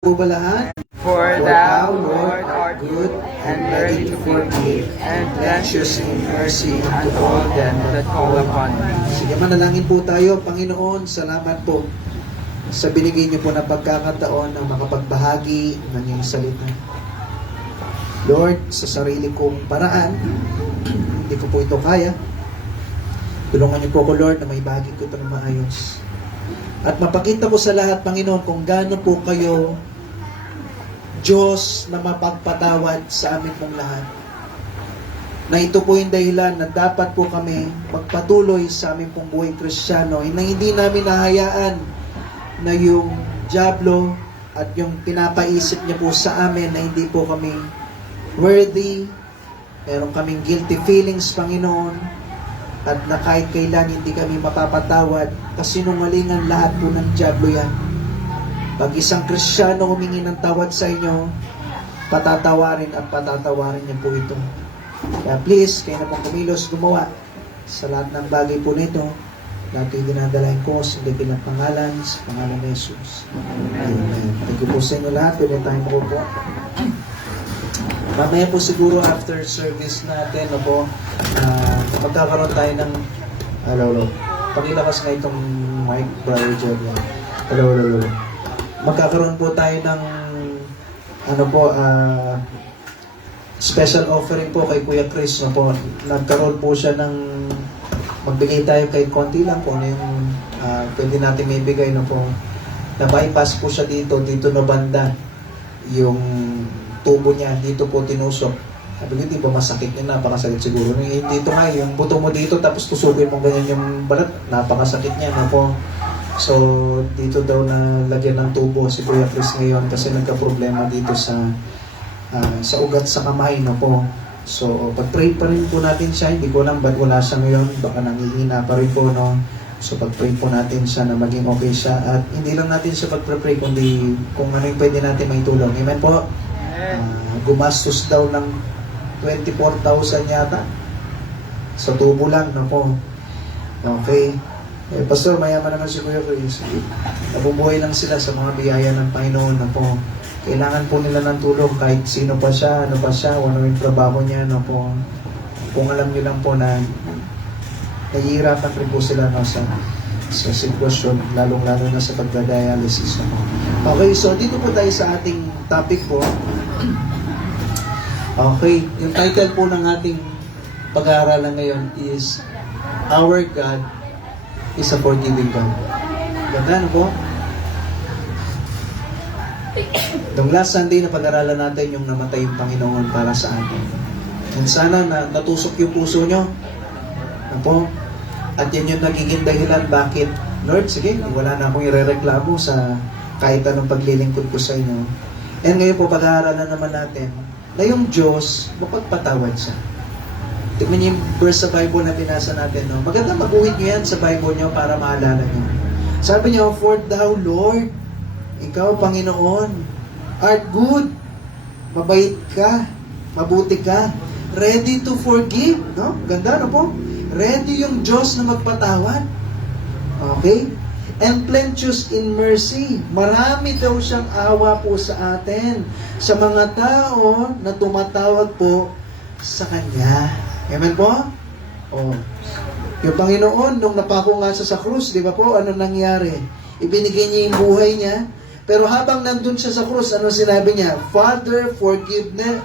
po ba lahat? For thou, Lord, art good and ready to forgive, and plenteous in mercy unto all them that call upon thee. Sige, manalangin po tayo. Panginoon, salamat po sa binigay niyo po na pagkakataon na makapagbahagi ng iyong salita. Lord, sa sarili kong paraan, hindi ko po ito kaya. Tulungan niyo po ko, Lord, na may bahagi ko ito na maayos. At mapakita ko sa lahat, Panginoon, kung gaano po kayo Diyos na mapagpatawad sa amin pong lahat. Na ito po yung dahilan na dapat po kami magpatuloy sa aming pong buhay Kristiyano, na hindi namin nahayaan na yung diablo at yung pinapaisip niya po sa amin na hindi po kami worthy, meron kaming guilty feelings, Panginoon, at na kahit kailan hindi kami mapapatawad, kasi sinungalingan lahat po ng diablo yan. Pag isang Kristiyano humingi ng tawad sa inyo, patatawarin at patatawarin niya po ito. Kaya please, kayo na pong kumilos gumawa sa lahat ng bagay po nito. Lahat yung dinadalain ko sa dakilang pangalan, sa pangalan ni Jesus. Amen. Thank you po sa inyo lahat. Pwede tayo makupo. Mamaya po siguro after service natin, magkakaroon tayo ng hello. Pakilakas nga itong mic, Brother John. Hello. Magkakaroon po tayo ng special offering po kay Kuya Chris. Nagkaroon po siya ng magbigay tayo kay konti lang po yung pwede natin may bigay na bypass po siya dito na banda yung tubo niya, dito po tinusok. Sabi ko, di ba masakit yun? Napakasakit siguro. Dito nga, yung buto mo dito, tapos tusugin mo ganyan yung balat, napakasakit niya. So, dito daw na lagyan ng tubo si Kuya Chris ngayon kasi nagka-problema dito sa ugat sa kamay. So, pag-pray pa rin po natin siya. Hindi ko alam ba't wala siya ngayon. Baka nangihina pa rin po. So, pag-pray po natin siya na maging okay siya. At hindi lang natin siya pag-pray, kundi kung ano yung pwede natin may tulong. Amen po? Gumastos daw ng 24,000 yata sa tubo lang. Okay. Pastor, mayaman naman si Kuya Chris. Nabubuhay lang sila sa mga biyaya ng Panginoon. Kailangan po nila ng tulong kahit sino pa siya, ano yung trabaho niya. Kung alam niyo lang po na nahihirapan rin po sila sa sitwasyon, lalong-lalo na sa pagdadialysis. Okay, so dito po tayo sa ating topic po. Okay, yung title po ng ating pag-aaralan ngayon is Our God is a Forgiving God. Ganda, po? Nung last Sunday na pag-aralan natin yung namatay yung Panginoon para sa atin. And sana na natusok yung puso nyo. At yan yung nagiging dahilan bakit, Lord, sige, wala na akong irereklamo sa kahit anong paglilingkod ko sa inyo. And ngayon po, pag-aaralan naman natin na yung Diyos, mapagpatawad siya. Tignan niyo yung verse sa Bible na binasa natin. Maganda mag-uwit niyo yan sa Bible niyo para maalala niyo. Sabi niyo, for thou, Lord, ikaw, Panginoon, art good, mabait ka, mabuti ka, ready to forgive. Ganda, po? Ready yung Diyos na magpatawad. Okay? And plenteous in mercy. Marami daw siyang awa po sa atin, sa mga tao na tumatawag po sa Kanya. Amen po? Yung Panginoon, nung napako nga siya sa krus, di ba po, ano nangyari? Ibinigay niya yung buhay niya, pero habang nandun siya sa krus, ano sinabi niya? Father, forgive them.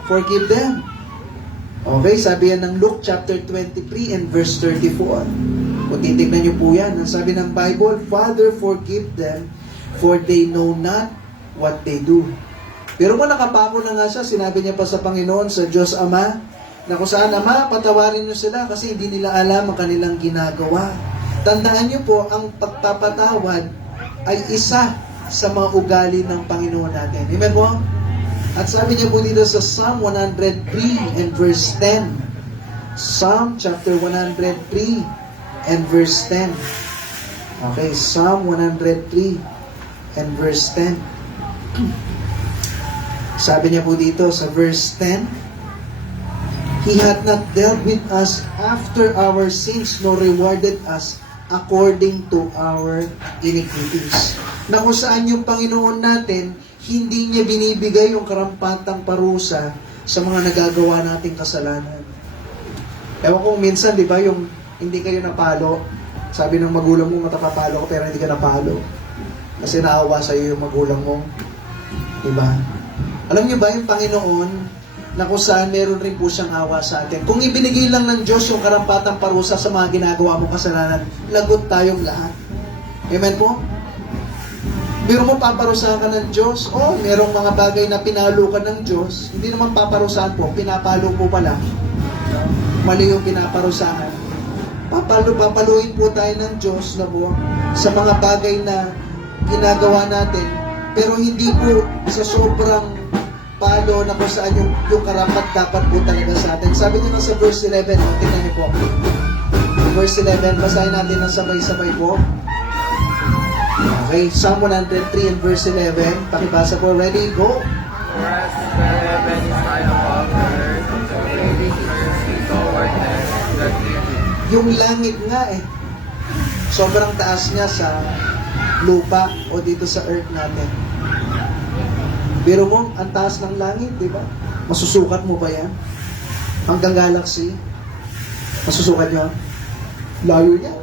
Okay, sabi yan ng Luke chapter 23 and verse 34. Kung titignan niyo po yan, ang sabi ng Bible, Father, forgive them, for they know not what they do. Pero kung nakapako na nga siya, sinabi niya pa sa Panginoon, sa Diyos Ama, na kung saan, Ama, patawarin niyo sila kasi hindi nila alam ang kanilang ginagawa. Tandaan niyo po, ang pagpapatawad ay isa sa mga ugali ng Panginoon natin. Amen po? At sabi niya po dito sa Psalm 103 and verse 10. Psalm chapter 103 and verse 10. Okay, Psalm 103 and verse 10. Sabi niya po dito sa verse 10, He hath not dealt with us after our sins, nor rewarded us according to our iniquities. Na kung saan yung Panginoon natin, hindi niya binibigay yung karampatang parusa sa mga nagagawa nating kasalanan. Ewan ko minsan, di ba, yung hindi kayo napalo, sabi ng magulang mo, matapapalo ko, pero hindi ka napalo. Kasi naawa sa'yo yung magulang mo. Di ba? Alam niyo ba, yung Panginoon, na kung saan meron rin po siyang awa sa atin. Kung ibinigay lang ng Diyos yung karampatang parusa sa mga ginagawa mo kasalanan, lagot tayong lahat. Amen po? Biro mo, paparusahan ka ng Diyos. O, merong mga bagay na pinalo ka ng Diyos. Hindi naman paparusahan po, pinapalo po pala. Mali yung pinaparusahan. Papaluin po tayo ng Diyos na po sa mga bagay na ginagawa natin. Pero hindi po sa sobrang palo na kung saan yung karapat dapat po talaga sa atin. Sabi niyo na sa verse 11, tingnan niyo po. Verse 11, basahin natin ng sabay-sabay po. Okay, Psalm 103 and verse 11. Pakibasa po. Ready? Go! For as the heaven is high above the earth, so great is mercy toward them that fear Him. Yung langit nga sobrang taas niya sa lupa o dito sa earth natin. Biro mo, ang taas ng langit, di ba? Masusukat mo ba yan? Hanggang galaxy? Masusukat niyo? Layo niya.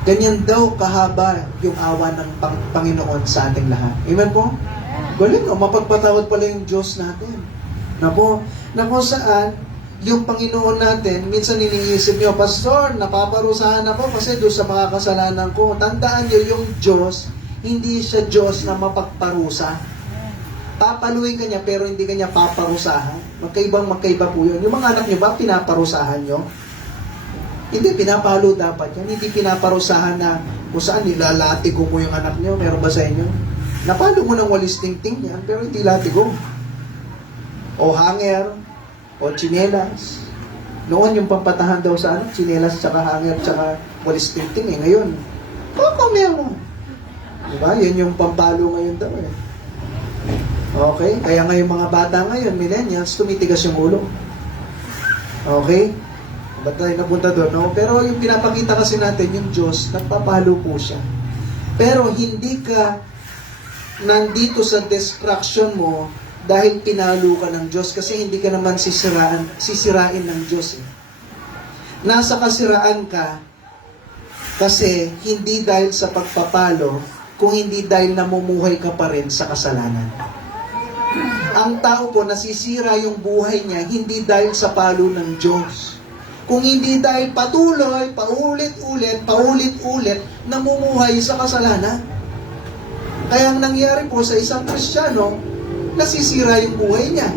Ganyan daw kahaba yung awa ng Panginoon sa ating lahat. Amen po? Galing, mapagpatawad pala yung Diyos natin. Na kung saan, yung Panginoon natin, minsan iniisip niyo, Pastor, napaparusahan ako kasi doon sa mga kasalanan ko. Tandaan niyo, yung Diyos, hindi siya Diyos na mapagparusa. Papaluin ka niya, pero hindi ka niya paparusahan. Magkaiba po yun. Yung mga anak niyo ba, pinaparusahan niyo? Hindi, pinapalo dapat yan. Hindi pinaparusahan na kung saan nilalatigo mo yung anak niyo. Meron ba sa inyo? Napalo mo ng walis tingting yan, pero hindi latigo. O hanger, o tsinelas. Noon yung pampatahan daw sa tsinelas, tsaka hanger, tsaka walis tingting eh. Ngayon, meron. Diba? Yan yung pampalo ngayon daw eh. Okay? Kaya ngayon mga bata ngayon, millennials, tumitigas yung ulo. Okay? Ba't tayo napunta doon? No? Pero yung pinapakita kasi natin, yung Diyos, nagpapalo po siya. Pero hindi ka nandito sa destruction mo dahil pinalo ka ng Diyos kasi hindi ka naman sisirain ng Diyos. Eh. Nasa kasiraan ka kasi hindi dahil sa pagpapalo, kung hindi dahil namumuhay ka pa rin sa kasalanan. Ang tao po, nasisira yung buhay niya hindi dahil sa palo ng Diyos. Kung hindi dahil patuloy, paulit-ulit, namumuhay sa kasalanan. Kaya ang nangyari po sa isang Kristiyano, nasisira yung buhay niya.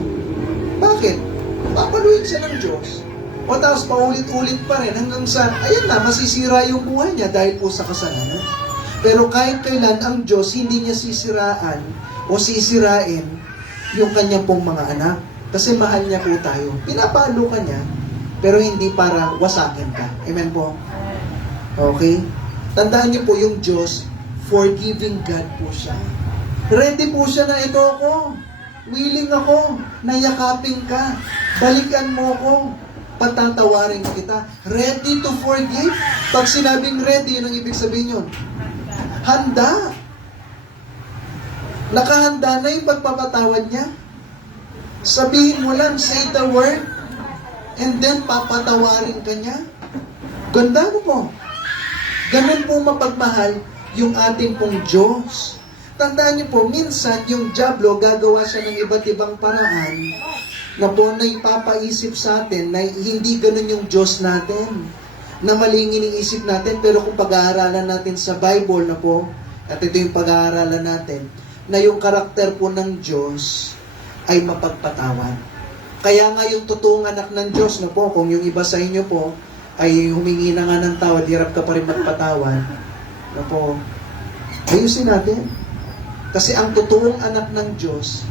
Bakit? Papaluin siya ng Diyos. O tapos paulit-ulit pa rin hanggang sa, ayan na, masisira yung buhay niya dahil po sa kasalanan. Pero kahit kailan ang Diyos, hindi niya sisiraan o sisirain yung kanyang pong mga anak. Kasi mahal niya po tayo. Pinapalo ka niya, pero hindi para wasakin ka. Amen po? Okay? Tandaan niyo po yung Diyos, forgiving God po siya. Ready po siya na ito ako. Willing ako na yakapin ka. Balikan mo ko. Patatawarin kita. Ready to forgive. Pag sinabing ready, yun ang ibig sabihin yun. Handa. Nakahanda na yung pagpapatawad niya. Sabihin mo lang, say the word, and then papatawarin ka niya. Ganda mo po. Ganun po mapagmahal yung ating pong Diyos. Tandaan niyo po, minsan yung diablo gagawa siya ng iba't ibang paraan na po na ipapaisip sa atin na hindi ganun yung Diyos natin. Na maling iniisip natin, pero kung pag-aaralan natin sa Bible na po, at ito yung pag-aaralan natin, na yung karakter po ng Diyos ay mapagpatawad. Kaya nga yung totoong anak ng Diyos na po, kung yung iba sa inyo po ay humingi na nga ng tawad, hirap ka pa rin magpatawad, na po, ayusin natin. Kasi ang totoong anak ng Diyos,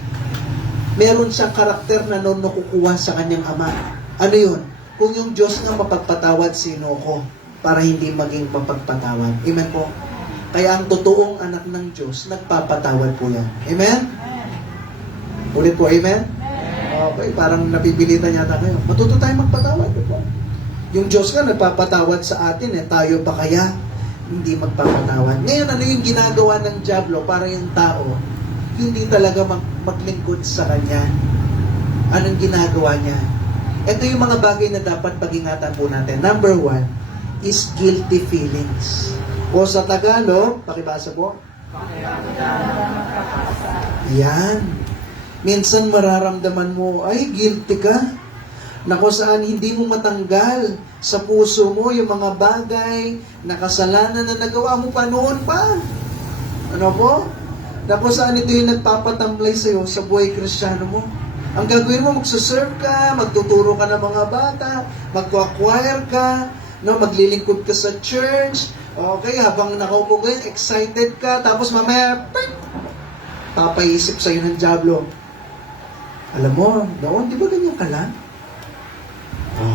meron siyang karakter na nakukuha sa kanyang ama. Ano yun? Kung yung Diyos nga mapagpatawad, sino ko para hindi maging mapagpatawad? Amen po? Kaya ang totoong anak ng Diyos, nagpapatawad po yan. Amen? Ulit po, amen? Okay, parang napibilitan yata kayo. Matuto tayo magpatawad. Diba? Yung Diyos nga nagpapatawad sa atin, tayo ba kaya hindi magpapatawad? Ngayon, ano yung ginagawa ng diablo para yung tao hindi talaga maglingkod sa Kanya? Anong ginagawa niya? Ito yung mga bagay na dapat pag-ingatan po natin. Number 1 is guilty feelings. O sa Tagalog, pakibasa po. Yan. Minsan mararamdaman mo, ay, guilty ka. Na kung saan hindi mo matanggal sa puso mo yung mga bagay na kasalanan na nagawa mo pa noon pa. Ano po? Na kung saan ito yung nagpapatamlay sa'yo sa buhay Kristiyano mo. Ang gagawin mo, magsuserve ka, magtuturo ka ng mga bata, mag-acquire ka, no, maglilingkod ka sa church, okay, habang nakaupo ka, excited ka, tapos mamaya, papaisip sa'yo ng dyablo. Alam mo, noon, di ba ganyan ka lang?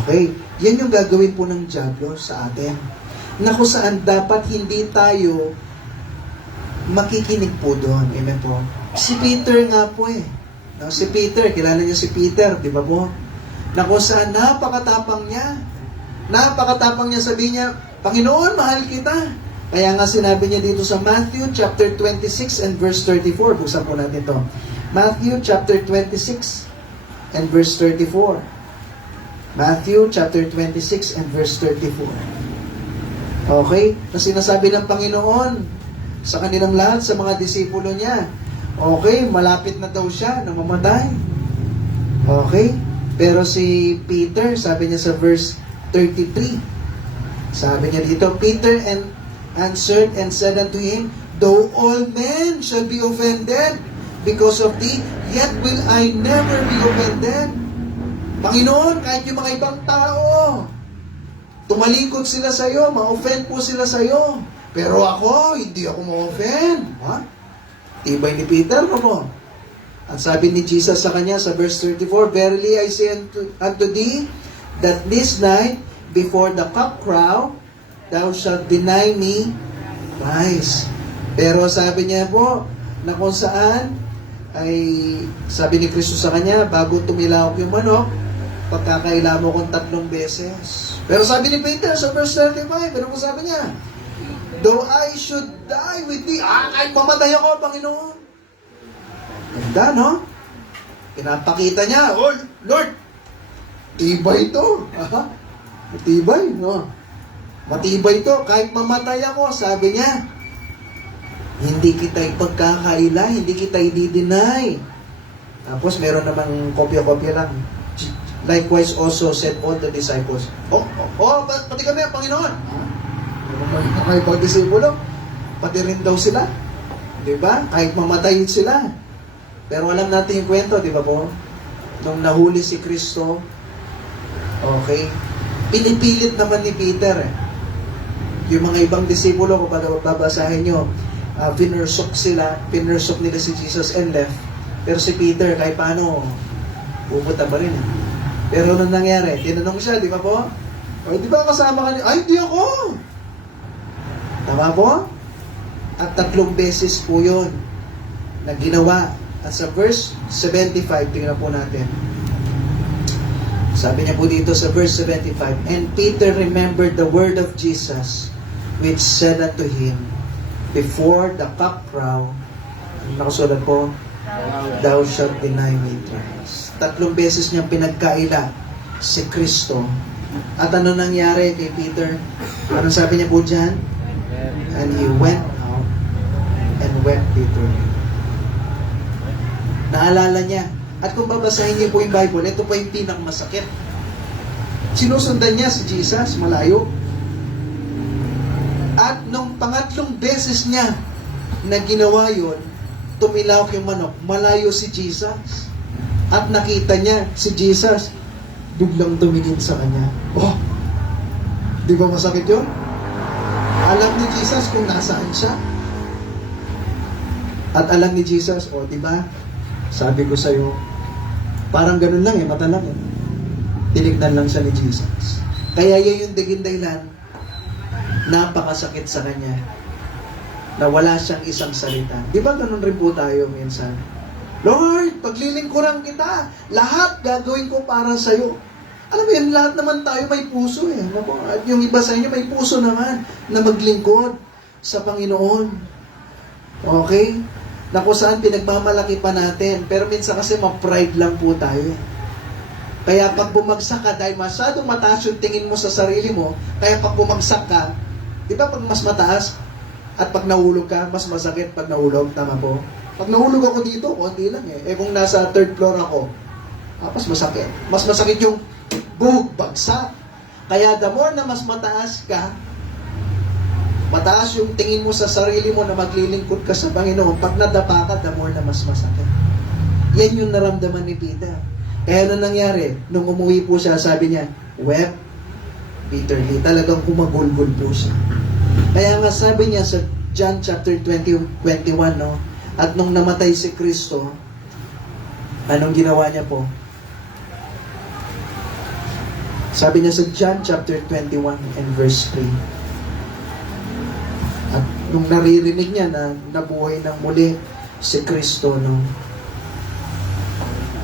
Okay, yan yung gagawin po ng dyablo sa atin. Na kung saan dapat hindi tayo makikinig po doon. Amen po. Si Peter nga po eh. No, si Peter, kilala niyo si Peter, di ba po? Na kung saan napakatapang niya. Napakatapang niya, sabi niya, Panginoon, mahal kita. Kaya nga sinabi niya dito sa Matthew chapter 26 and verse 34. Buksan po natin ito. Matthew chapter 26 and verse 34. Matthew chapter 26 and verse 34. Okay? Na sinasabi ng Panginoon sa kanilang lahat, sa mga disipulo niya. Okay, malapit na daw siya na mamatay. Okay? Pero si Peter, sabi niya sa verse 33, sabi niya dito, Peter answered and said unto him, though all men shall be offended because of thee, yet will I never be offended. Panginoon, kahit yung mga ibang tao, tumalikod sila sa iyo, ma-offend po sila sa iyo. Pero ako, hindi ako ma-offend. Ha? Tibay ni Peter, no po? At sabi ni Jesus sa kanya sa verse 34, verily I say unto thee, that this night, before the cock crow, thou shalt deny me thrice. Pero sabi niya po, na kung saan, ay sabi ni Kristo sa kanya, bago tumilawak yung manok, pagkakaila mo kong 3 beses. Pero sabi ni Peter sa verse 35, ano po sabi niya? Though I should die with thee, kahit mamatay ako, Panginoon. Ganda, no? Pinapakita niya, oh, Lord, tibay ito. Aha, matibay, no? Matibay ito, kahit mamatay ako, sabi niya, hindi kita ipagkakaila, hindi kita i-deny. Tapos meron namang kopya-kopya lang. Likewise also said all the disciples. Pati kami, Panginoon. Kahit pag-disipulo, pati rin daw sila. Diba? Kahit mamatayin sila. Pero alam natin yung kwento, di ba po? Nung nahuli si Kristo, okay, pinipilit naman ni Peter eh. Yung mga ibang disipulo, kung babasahin nyo, pinursok nila si Jesus and left. Pero si Peter, kahit paano, pupunta pa rin. Pero nung nangyari, tinanong siya, di ba po? O, di ba kasama ka niya? Ay, di ako! Tama po? At 3 beses po yun na ginawa. At sa verse 75, tingnan po natin. Sabi niya po dito sa verse 75, and Peter remembered the word of Jesus, which said unto him, before the cock crow, nakasulat po, thou shalt deny me thrice. 3 beses niyang pinagkaila si Kristo. At ano nangyari kay Peter? Anong sabi niya po dyan? And he went out and wept bitterly. Naalala niya. At kung babasahin niyo po yung Bible, ito pa yung pinakamasakit. Sinusundan niya si Jesus, malayo. At nung 3 beses niya na ginawa yun, tumilawak yung manok, malayo si Jesus. At nakita niya si Jesus, biglang tumingin sa kanya. Oh, di ba masakit yun? Alam ni Jesus kung nasaan siya. At alam ni Jesus, oh, di ba? Sabi ko sa'yo, parang ganun lang mata lang Tinignan lang siya ni Jesus. Kaya yun yung dahilan, napakasakit sa kanya na wala siyang isang salita. Di ba ganun rin po tayo minsan? Lord, paglilingkuran kita, lahat gagawin ko para sa'yo. Alam mo yun, lahat naman tayo may puso eh. At yung iba sa inyo may puso naman na maglingkod sa Panginoon. Okay? na kung saan pinagmamalaki pa natin. Pero minsan kasi ma-pride lang po tayo. Kaya pag bumagsak ka, dahil masyadong mataas yung tingin mo sa sarili mo, kaya pag bumagsak ka, di ba pag mas mataas, at pag nahulog ka, mas masakit pag nahulog, tama po? Pag nahulog ako dito, konti lang eh. Eh kung nasa third floor ako, mas masakit. Mas masakit yung bagsak. Kaya the more na mas mataas ka, mataas yung tingin mo sa sarili mo na maglilingkod ka sa Panginoon, pag nadapa ka, the more na mas masakit. Yan yung naramdaman ni Peter. Kaya ano nangyari? Nung umuwi po siya, sabi niya, wept bitterly. Talagang kumagulgul po siya. Kaya nga sabi niya sa John chapter 21, no? At nung namatay si Kristo, anong ginawa niya po? Sabi niya sa John chapter 21 and verse 3. At nung naririnig niya na nabuhay ng muli si Kristo, no?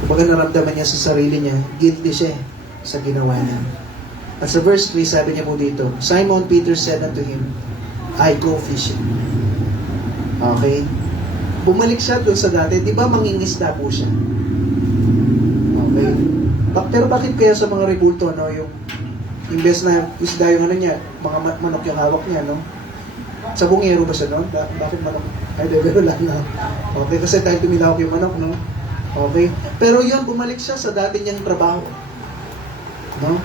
Kumbaga naramdaman niya sa sarili niya, guilty siya sa ginawa niya. At sa verse 3, sabi niya po dito, Simon Peter said unto him, I go fishing. Okay? Bumalik siya doon sa dati. Di ba mangingisda po siya? Okay? Pero bakit kaya sa mga rebulto, no, yung imbes na isda yung ano niya, mga manok yung hawak niya, no? Sa bungero ba siya noon? Bakit manok? Ay, bebero lang na. Okay, kasi dahil tumilawak yung manok, no? Okay? Pero yun, bumalik siya sa dati niyang trabaho. No?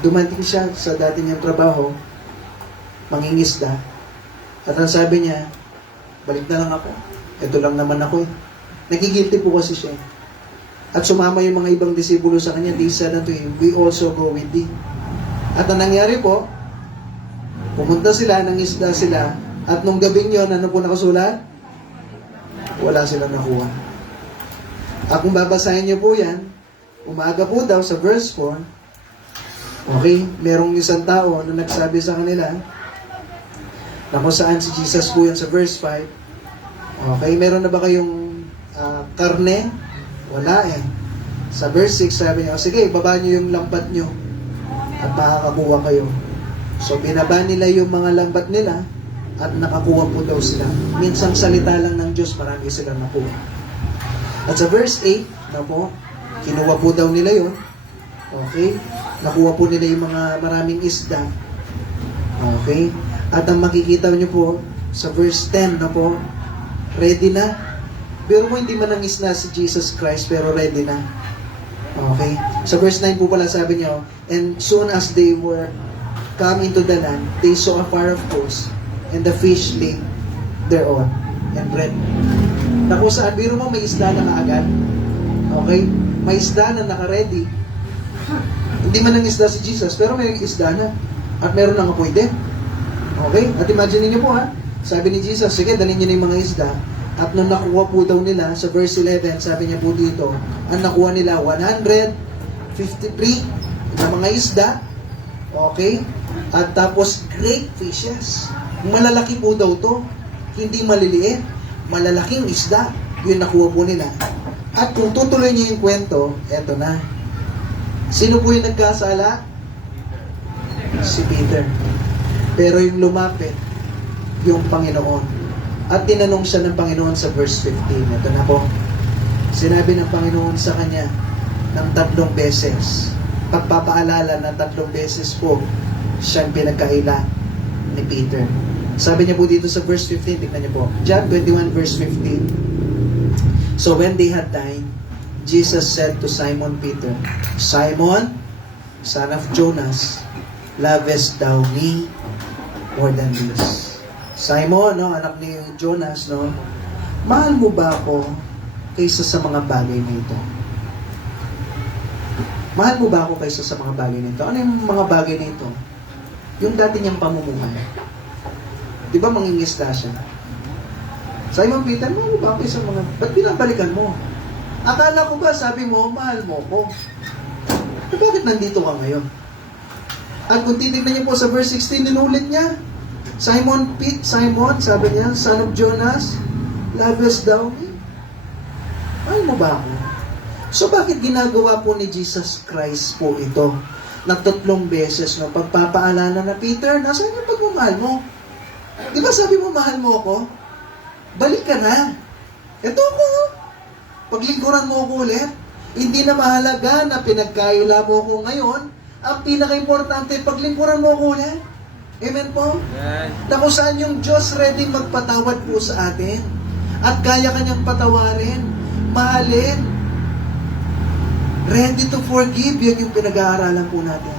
Dumating siya sa dati niyang trabaho, mangingisda. At ang sabi niya, balik na lang ako. Ito lang naman ako eh. Nagigilty po kasi siya. At sumama yung mga ibang disipulo sa kanya. They said unto him, we also go with thee. At ang nangyari po, pumunta sila, nangisda sila, at nung gabing yun, ano po nakasulat? Wala silang nakuha. At kung babasahin niyo po yan, umaga po daw sa verse 4, okay, merong isang tao na nagsabi sa kanila, na kung saan si Jesus po yan sa verse 5, okay, meron na ba kayong karne? Wala eh. Sa verse 6, sabi niya, sige, baba niyo yung lambat niyo at makakakuha kayo. So, binaba nila yung mga lambat nila at nakakuha po daw sila. Minsang salita lang ng Diyos, marami silang nakuha. At sa verse 8, na po, kinuha po daw nila yon. Okay? Nakuha po nila yung mga maraming isda. Okay? At ang makikita niyo po, sa verse 10 na po, ready na. Pero mo hindi man nangis na si Jesus Christ, pero ready na. Okay? Sa verse 9 po pala sabi niya, and soon as they were come into the land, they saw a fire of coals, and the fish laid thereon, and bread. Na kung saan, biro mo may isda na kaagad. Okay? May isda na naka-ready. Hindi man ang isda si Jesus, pero may isda na. At meron nang apoy din. Okay? At imagine niyo po ha, sabi ni Jesus, sige, dalhin niyo na yung mga isda. At nung nakuha po daw nila, sa verse 11, sabi niya po dito, ang nakuha nila, 153 na mga isda. Okay? At tapos, great fishes. Malalaki po daw to. Hindi maliliit. Malalaking isda. Yun nakuha po nila. At kung tutuloy niyo yung kwento, eto na. Sino po yung nagkasala? Si Peter. Pero yung lumapit, yung Panginoon. At tinanong siya ng Panginoon sa verse 15. Ito na po. Sinabi ng Panginoon sa kanya ng 3 beses. Pagpapaalala na 3 beses po siyang pinagkaila ni Peter. Sabi niya po dito sa verse 15, tignan niyo po. John 21 verse 15. So when they had dined, Jesus said to Simon Peter, Simon, son of Jonas, lovest thou me more than this? Simon, no, anak ni Jonas, no, mahal mo ba ako kaysa sa mga bagay na ito? Mahal mo ba ako kaysa sa mga bagay na ito? Ano yung mga bagay na ito? Yung dati niyang pamumuhay. Di ba mangingisda siya? Simon Peter, mahal mo ba ako kaysa mga... Ba't pinabalikan mo? Akala ko ba, sabi mo, mahal mo ko. Eh, bakit nandito ka ngayon? At kung titignan niyo po sa verse 16, ninulit niya. Simon, sabi niya, son of Jonas, lovest thou me? Mahal mo ba ako? So bakit ginagawa po ni Jesus Christ po ito? Na 3 beses, no? Pagpapaalala na, Peter, nasaan yung pagmamahal mo? Di ba sabi mo, mahal mo ako? Balik ka na. Ito ko. Paglingkuran mo ko ulit. Hindi na mahalaga na pinagkaila mo ko ngayon. Ang pinaka-importante, paglingkuran mo ko ulit. Amen po? Amen. Na kung saan yung Diyos ready magpatawad po sa atin. At kaya kanyang patawarin. Mahalin. Ready to forgive. Yan yung pinag-aaralan po natin.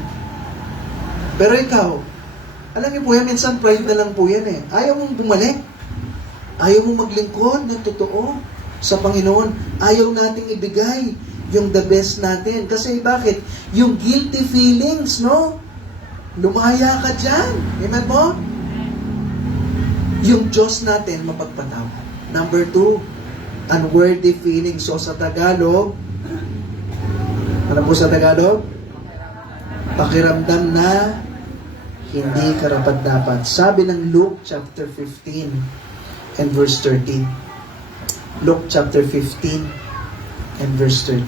Pero ikaw, alam niyo po yan, minsan pride na lang po yan eh. Ayaw mong bumalik. Ayaw mong maglingkod ng totoo sa Panginoon. Ayaw nating ibigay yung the best natin. Kasi bakit? Yung guilty feelings, no? Lumaya ka dyan. Amen po? Yung Diyos natin mapagpatawad. Number 2, unworthy feelings. So sa Tagalog, ano po sa Tagalog? Pakiramdam na hindi karapat-dapat. Sabi ng Luke chapter 15 and verse 13. Luke chapter 15 and verse 13.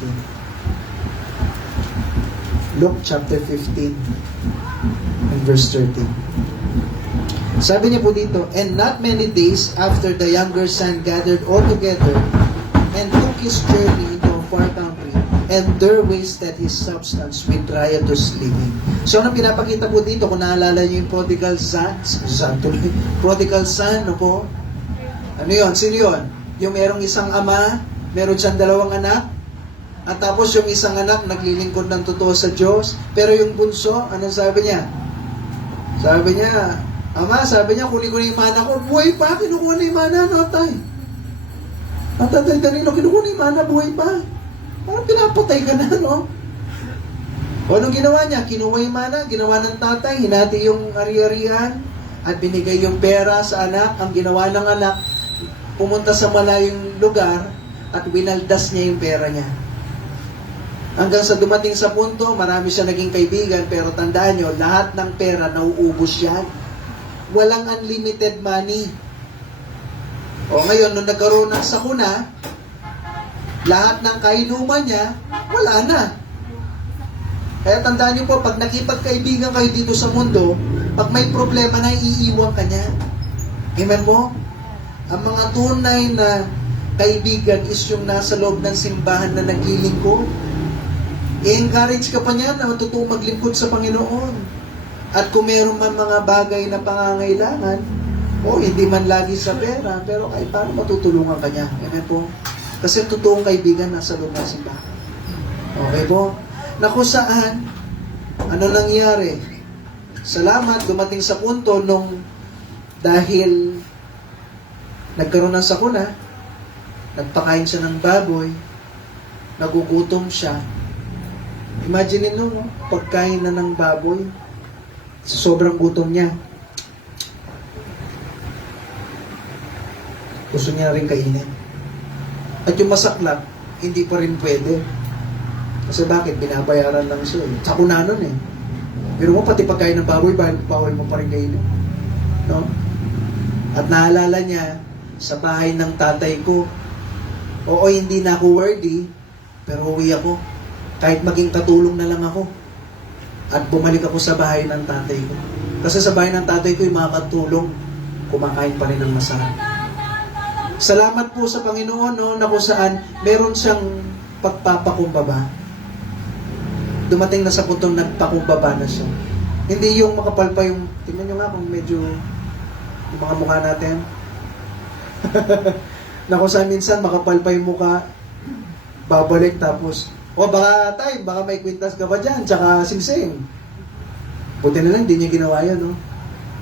Luke chapter 15 and verse 13. Sabi niya po dito, and not many days after the younger son gathered all together and took his journey into a far country, and there wasted his substance with riotous living. So, anong pinapakita po dito? Kung naalala niyo yung prodigal son, prodigal son, ano po? Ano yun? Sino yun? Yung merong isang ama, meron siyang 2 anak, at tapos yung isang anak naglilingkod ng totoo sa Diyos, pero yung bunso, anong sabi niya? Sabi niya, Ama, sabi niya, kunin ko na yung mana ko. Buhay pa, kinukuha na yung mana, no, tay? Ang tatay Danilo, kinukuha na yung mana, buhay pa. Parang pinapatay ka na, no? O anong ginawa niya? Kinuha yung mana, ginawa ng tatay, hinati yung ari-arian, at binigay yung pera sa anak. Ang ginawa ng anak, pumunta sa malayong lugar, at winaldas niya yung pera niya. Hanggang sa dumating sa punto, marami siya naging kaibigan, pero tandaan nyo, lahat ng pera nauubos yan. Walang unlimited money. O ngayon, nung nagkaroon ng sakuna, lahat ng kainuman niya, wala na. Kaya tandaan niyo po, pag nakipagkaibigan kayo dito sa mundo, pag may problema na, iiwan ka niya. Amen po? Ang mga tunay na kaibigan is yung nasa loob ng simbahan na naglilingkod. I-encourage ka pa niya na matutuong maglingkod sa Panginoon. At kung meron man mga bagay na pangangailangan, hindi man lagi sa pera, pero kahit paano matutulungan ka niya. Amen po? Kasi totoong kaibigan nasa loob ng simbahan. Okay po? Na kung saan, ano nangyari? Salamat, dumating sa punto nung dahil nagkaroon ng sakuna, nagpakain siya ng baboy, nagugutom siya. Imagine nyo, pagkain na ng baboy, sobrang gutom niya. Gusto niya rin kainin. At yung masaklap, hindi pa rin pwede. Kasi bakit? Binabayaran lang siya eh. Sakuna nun eh. Pero mo, pati pagkain ng baboy, bawal mo pa rin kainin. No? At naalala niya, sa bahay ng tatay ko, oo, hindi na ako worthy, pero uwi ako. Kahit maging katulong na lang ako. At bumalik ako sa bahay ng tatay ko. Kasi sa bahay ng tatay ko, yung mga katulong, kumakain pa rin ng masarap. Salamat po sa Panginoon, no, na kung saan meron siyang pagpapakumbaba. Dumating na sa puntong nagpakumbaba na siya. Hindi yung makapal pa yung, tingnan nyo nga kung medyo yung mga mukha natin. Na kung saan minsan makapal pa yung mukha, babalik tapos, baka tay, baka may kwintas ka ba dyan, tsaka simsing. Buti na lang, hindi niya ginawa yan, no?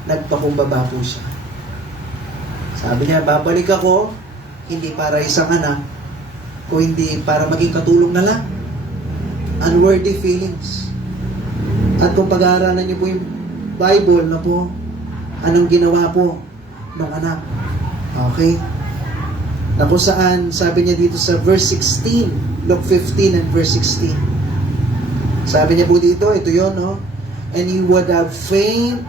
Nagpakumbaba po siya. Sabi niya, babalik ako, hindi para isang anak, o hindi para maging katulong na lang. Unworthy feelings. At kung pag-aaralan niyo po yung Bible na po, anong ginawa po ng anak? Okay? Na kung saan, sabi niya dito sa verse 16, Luke 15 and verse 16. Sabi niya po dito, ito yun, no? And he would fain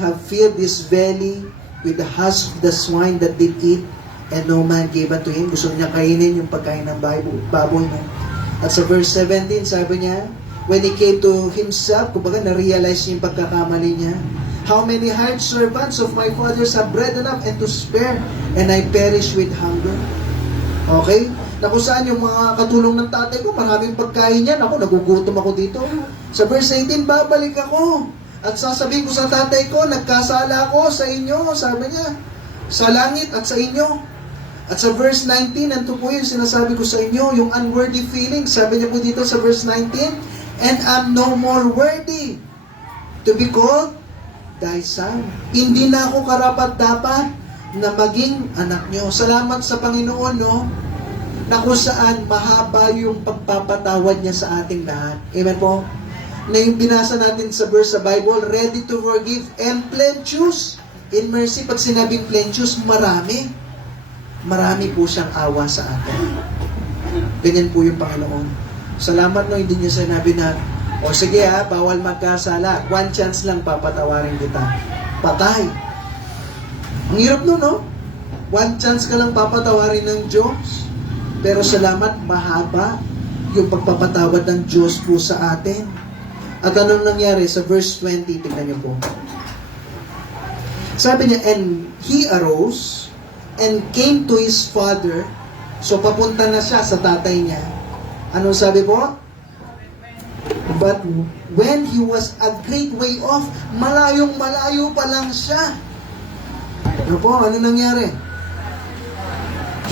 have filled this valley with the husk of the swine that did eat, and no man gave unto him. Gusto niya kainin yung pagkain ng baboy, no? At sa verse 17, sabi niya, when he came to himself, kumbaga na-realize niya yung pagkakamali niya, How many hired servants of my fathers have bread enough and to spare, and I perish with hunger. Okay? Na kung saan yung mga katulong ng tatay ko, maraming pagkain yan. Ako, nagugutom ako dito. Sa verse 18, babalik ako. At sasabihin ko sa tatay ko, nagkasala ako sa inyo, sabi niya, sa langit at sa inyo. At sa verse 19, ito po yung sinasabi ko sa inyo, yung unworthy feeling. Sabi niya po dito sa verse 19, and I'm no more worthy to be called thy son. Hindi na ako karapat-dapat na maging anak niyo. Salamat sa Panginoon, no? Na kung saan mahaba yung pagpapatawad niya sa ating lahat. Amen po? Na yung binasa natin sa verse sa Bible, ready to forgive and plenteous in mercy. Pag sinabing plenteous, marami. Marami po siyang awa sa atin. Ganyan po yung Panginoon. Salamat no, hindi niya sinabi na, o sige ha, bawal magkasala. One chance lang papatawarin kita. Patay. Ang hirap no, no? One chance ka lang papatawarin ng Diyos. Pero salamat, mahaba yung pagpapatawad ng Diyos po sa atin. At anong nangyari sa verse 20? Tingnan niyo po. Sabi niya, and he arose and came to his father. So papunta na siya sa tatay niya. Anong sabi po? But when he was a great way off, malayong malayo pa lang siya. Ano po? Ano nangyari?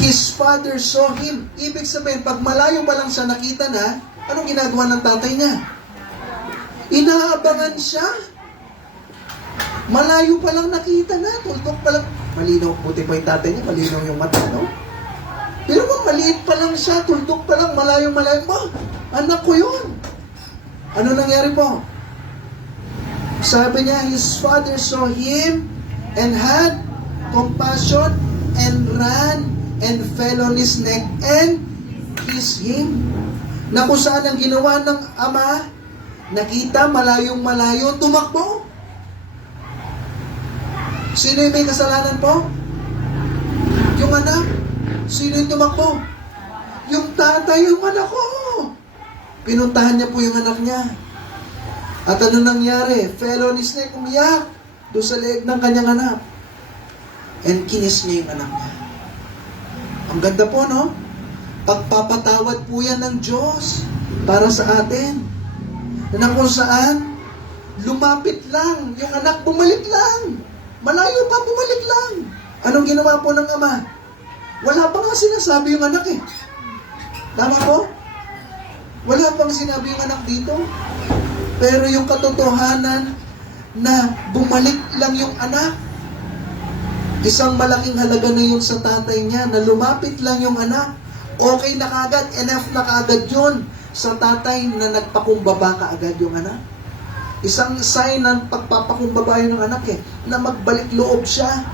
His father saw him. Ibig sabihin, pag malayo pa lang siya nakita na, anong ginagawa ng tatay niya? Inaabangan siya. Malayo pa lang nakita na, tuldok pa lang. Malinaw, buti pa yung tatay niya, malinaw yung mata, no? Pero kung maliit pa lang siya, tuldok pa lang, malayo, anak ko yun. Ano nangyari po? Sabi niya, his father saw him and had compassion and ran and fell on his neck and kissed him. Na kung saan ang ginawa ng ama, nakita malayong malayo, tumakbo. Sino yung may kasalanan po? Yung anak. Sino yung tumakbo? Yung tatay, yung anak ko. Pinuntahan niya po yung anak niya. At ano nangyari? Fell on his neck, umiyak doon sa leeg ng kanyang anak. And kinis niya yung anak niya. Ang ganda po, no? Pagpapatawad po yan ng Diyos para sa atin. Na kung saan, lumapit lang. Yung anak, bumalik lang. Malayo pa, bumalik lang. Anong ginawa po ng ama? Wala pa nga sinasabi yung anak eh. Tama po? Wala pang sinabi yung anak dito. Pero yung katotohanan na bumalik lang yung anak, isang malaking halaga na yun sa tatay niya, na lumapit lang yung anak. Okay na kagad, enough na kagad yun sa tatay na nagpakumbaba kaagad yung anak. Isang sign ng pagpapakumbaba yun ng anak eh, na magbalik loob siya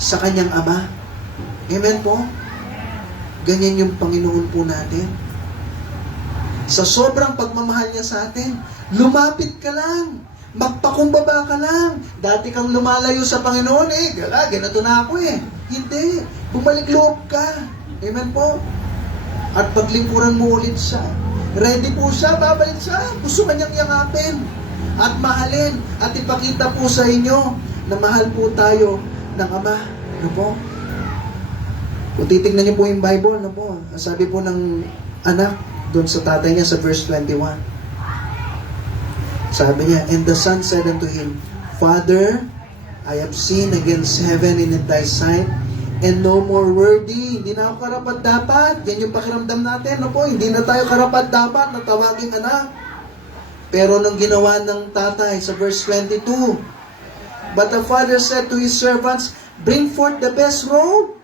sa kanyang ama. Amen po? Ganyan yung Panginoon po natin. Sa sobrang pagmamahal niya sa atin, lumapit ka lang. Magpakumbaba ka lang. Dati kang lumalayo sa Panginoon ganato na ako Hindi. Bumalik loob ka. Amen po? At paglingkuran mo ulit siya. Ready po siya, babalik siya. Gusto kanyang yakapin at mahalin at ipakita po sa inyo na mahal po tayo ng Ama. Ano po? Kung titignan niyo po yung Bible, ano po? Sabi po ng anak doon sa tatay niya sa verse 21. Sabi niya, and the son said unto him, Father, I have sinned against heaven and in thy sight, and no more worthy. Hindi na ako karapat-dapat. Yan yung pakiramdam natin. No po? Hindi na tayo karapat-dapat na tawaging anak. Pero nung ginawa ng tatay sa verse 22, but the father said to his servants, bring forth the best robe.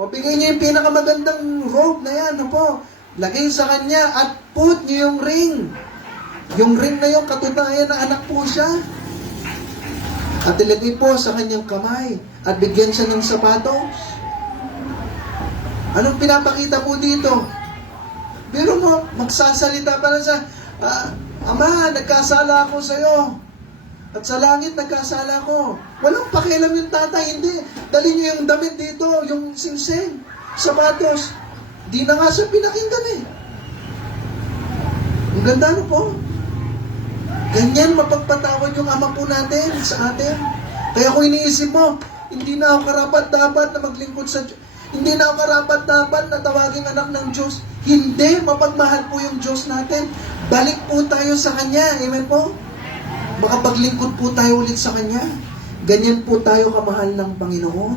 O bigay niyo yung pinakamagandang robe na yan. No po? Lagay sa kanya at put niyo yung ring. Yung ring na yung katunayan na anak po siya. At ilagay po sa kanyang kamay. At bigyan siya ng sapatos. Anong pinapakita po dito? Pero mo, magsasalita pa lang siya, Ama, nagkasala ako sa iyo. At sa langit, nagkasala ko. Walang pakialam yung tatay, hindi. Dali niyo yung damit dito, yung singsing, sapatos. Di na nga siya pinakinggan Ang ganda po. Ganyan mapagpatawad yung Ama po natin sa atin. Kaya kung iniisip mo, hindi na ako karapat-dapat na maglingkod sa Diyos. Hindi na ako karapat-dapat na tawaging anak ng Diyos. Hindi, mapagmahal po yung Diyos natin. Balik po tayo sa Kanya. Amen po? Makapaglingkod po tayo ulit sa Kanya. Ganyan po tayo kamahal ng Panginoon.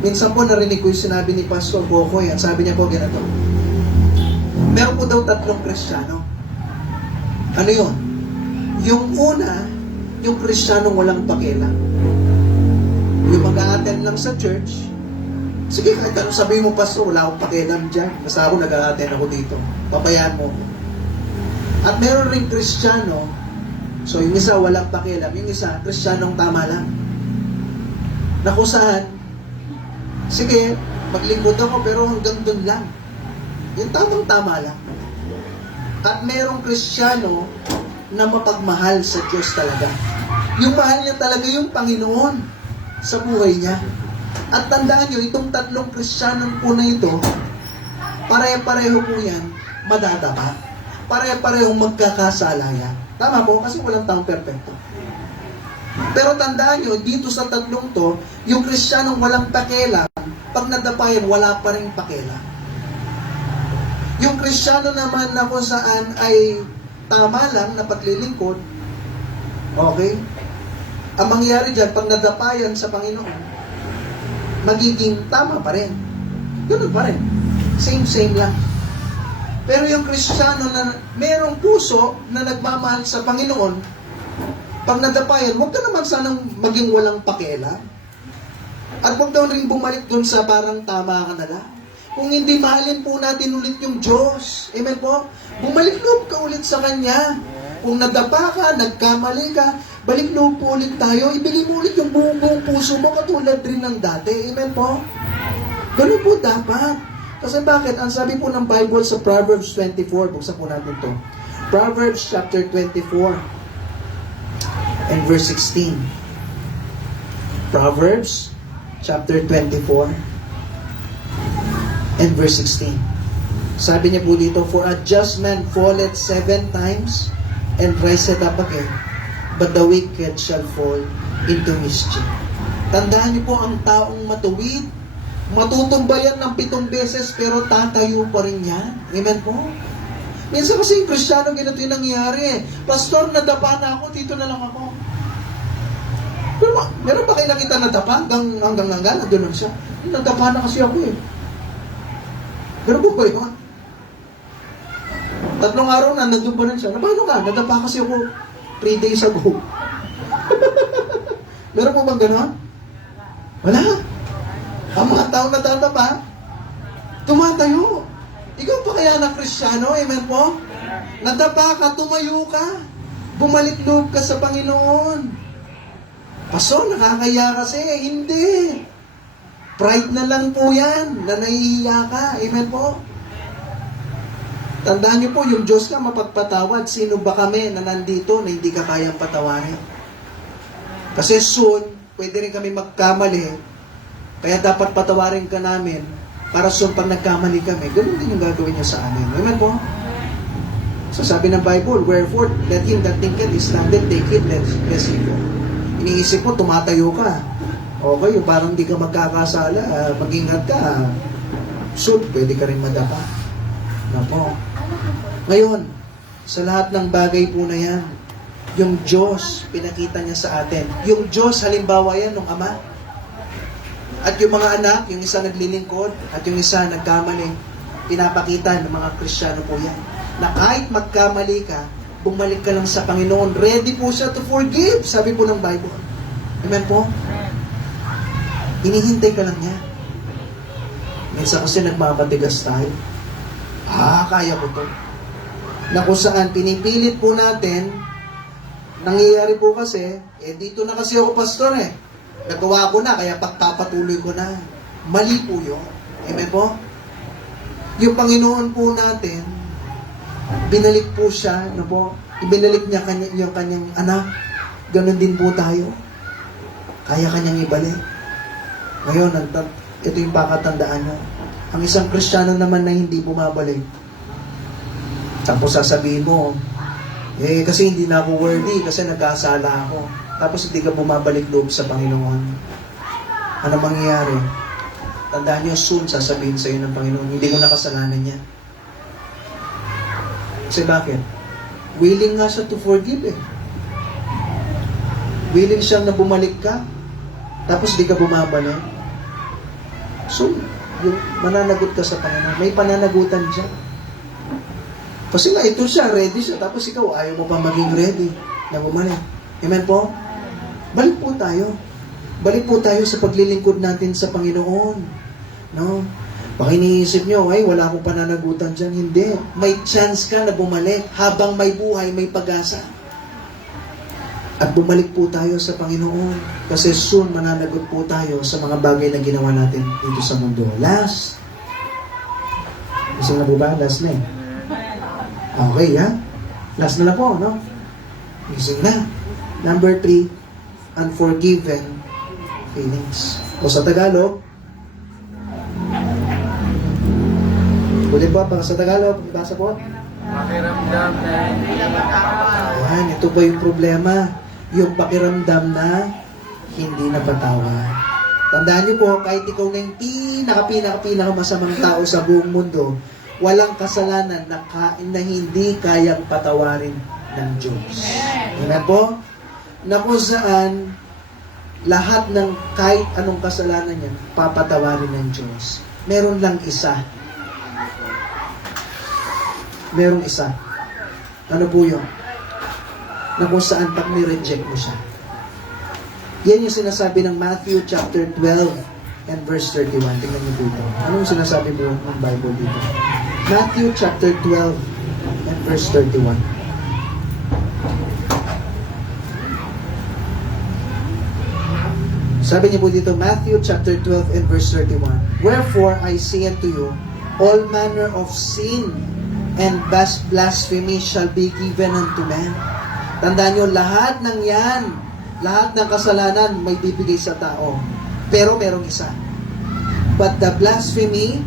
Minsan po narinig ko yung sinabi ni Pastor Bokoy at sabi niya po ganito. Meron po daw 3 Kristiyano. Ano yun? Yung una, yung Kristiyanong walang pakialam. Yung mag-a-attend lang sa church, sige, kahit anong sabihin mo, Pastor, wala akong pakialam dyan. Basta ako nag-a-attend ako dito. Papayaan mo ko. At meron rin Kristiyano, so yung isa walang pakialam, yung isa, Kristiyanong tama lang. Na kung saan, sige, maglingkod ako pero hanggang dun lang. Yung tamang-tama lang. At merong Kristiyano na mapagmahal sa Diyos talaga. Yung mahal niya talaga yung Panginoon sa buhay niya. At tandaan nyo, itong 3 Kristiyanong po na ito, pare-pareho po yan, madadapa. Pare-parehong magkakasalaya. Tama po, kasi walang taong perfecto. Pero tandaan nyo, dito sa 3 to, yung Kristiyanong walang pakialam, pag nadapayan, wala pa rin pakialam. Yung Kristiyano naman na kung saan ay tama lang na paglilingkod, okay? Ang mangyayari dyan, pag nadapayan sa Panginoon, magiging tama pa rin. Ganun pa rin. Same lang. Pero yung Kristiyano na merong puso na nagmamahal sa Panginoon, pag nadapayan, huwag ka naman sanang maging walang pakialam. At huwag daw rin bumalik dun sa parang tama ka na lang. Kung hindi mahalin po natin ulit yung Diyos. Amen po? Bumalik loob ka ulit sa Kanya. Kung nadapa ka, nagkamali ka, balik loob po ulit tayo. Ibigay mo ulit yung buong puso mo katulad rin ng dati. Amen po? Ganun po dapat. Kasi bakit? Ang sabi po ng Bible sa Proverbs 24, buksan po natin to. Proverbs chapter 24 and verse 16. Proverbs chapter 24 and verse 16. Sabi niya po dito, for a just man falleth 7 times and riseth up again, but the wicked shall fall into mischief. Tandaan niyo po, ang taong matuwid, matutumba yan ng 7 beses, pero tatayo pa rin yan. Amen po? Minsan kasi yung Kristiyano, ganito yung nangyayari. Pastor, nadapa na ako, dito na lang ako. Pero meron ba kayo nakita nadapa? Hanggang nandun lang siya. Nadapa na kasi ako eh. Pero po ba yun? 3 araw na, nandun pa rin siya. Paano ka? Nadapa kasi ako 3 days ago. Meron po bang gano'n? Wala. Ang mga tao nadadapa, tumatayo. Ikaw pa kaya na Kristiyano? Amen po? Nadapa ka, tumayo ka. Bumalik loob ka sa Panginoon. Pastor, nakakaya kasi. Hindi. Pride na lang po yan, na nahihiya ka. Amen po? Tandaan niyo po, yung Diyos ka mapagpatawad. Sino ba kami na nandito na hindi ka kayang patawarin? Kasi soon, pwede rin kami magkamali. Kaya dapat patawarin ka namin para soon pag nagkamali kami, ganun din yung gagawin niya sa amin. Amen po? So sabi ng Bible, wherefore, let him that thinketh is standeth, take it, lest he fall. Iniisip mo, tumatayo ka. Okay, parang di ka magkakasala, mag-ingat ka, soon, pwede ka rin madapa. Na po. Ngayon, sa lahat ng bagay po na yan, yung Diyos, pinakita niya sa atin. Yung Diyos, halimbawa yan, ng Ama. At yung mga anak, yung isa naglilingkod, at yung isa nagkamali, pinapakita ng mga Kristiyano po yan. Na kahit magkamali ka, bumalik ka lang sa Panginoon. Ready po siya to forgive, sabi po ng Bible. Amen po? Hinihintay ka lang niya. Minsan kasi nagmamatigas tayo. Kaya ko to. Na kung saan pinipilit po natin, nangyayari po kasi, dito na kasi ako pastor eh. Nagawa ko na, kaya pagpapatuloy ko na. Mali po yun. Amen po? Yung Panginoon po natin, binalik po siya, ibinalik niya yung kanyang anak. Ganon din po tayo. Kaya kanyang ibalik. Ngayon, ito yung pakatandaan nyo. Ang isang Kristiyano naman na hindi bumabalik. Tapos sasabihin mo, Kasi hindi na ako worthy, kasi nagkasala ako. Tapos hindi ka bumabalik loob sa Panginoon. Ano mangyayari? Tandaan niyo, soon sasabihin sa iyo ng Panginoon, hindi mo nakasalanan niya. Kasi bakit? Willing nga siya to forgive eh. Willing siyang na bumalik ka, tapos di ka bumabalik. So, yung mananagot ka sa Panginoon, may pananagutan siya. Kasi nga, ito siya, ready siya, tapos ikaw, ayaw mo pa maging ready na bumalik. Amen po? Balik po tayo. Balik po tayo sa paglilingkod natin sa Panginoon. No? Baka iniisip nyo, ay, wala akong pananagutan dyan. Hindi. May chance ka na bumalik. Habang may buhay, may pag-asa. At bumalik po tayo sa Panginoon. Kasi soon mananagot po tayo sa mga bagay na ginawa natin dito sa mundo. Last. Gusto na po ba? Last na eh. Okay, ha? Last na po, no? Gising na. Number 3, unforgiven feelings. O sa Tagalog, ulit po, para sa Tagalog, ibasa po. Pakiramdam na hindi napatawad. Ayan, ito ba yung problema? Yung pakiramdam na hindi napatawad. Tandaan niyo po, kahit ikaw na yung pinaka masamang tao sa buong mundo, walang kasalanan na hindi kayang patawarin ng Diyos. Amen po? Na kung saan lahat ng kahit anong kasalanan niya, papatawarin ng Diyos. Meron lang isa. Merong isa. Ano po yun? Na kung saan pag ni-reject mo siya. Yan yung sinasabi ng Matthew chapter 12 and verse 31. Tingnan niyo po ito. Ano yung sinasabi mo ng Bible dito? Matthew chapter 12 and verse 31. Sabi niyo po dito, Matthew chapter 12 and verse 31. Wherefore I say unto you, all manner of sin and blasphemy shall be given unto men. Tandaan niyo, lahat ng yan, lahat ng kasalanan may bibigay sa tao. Pero merong isa. But the blasphemy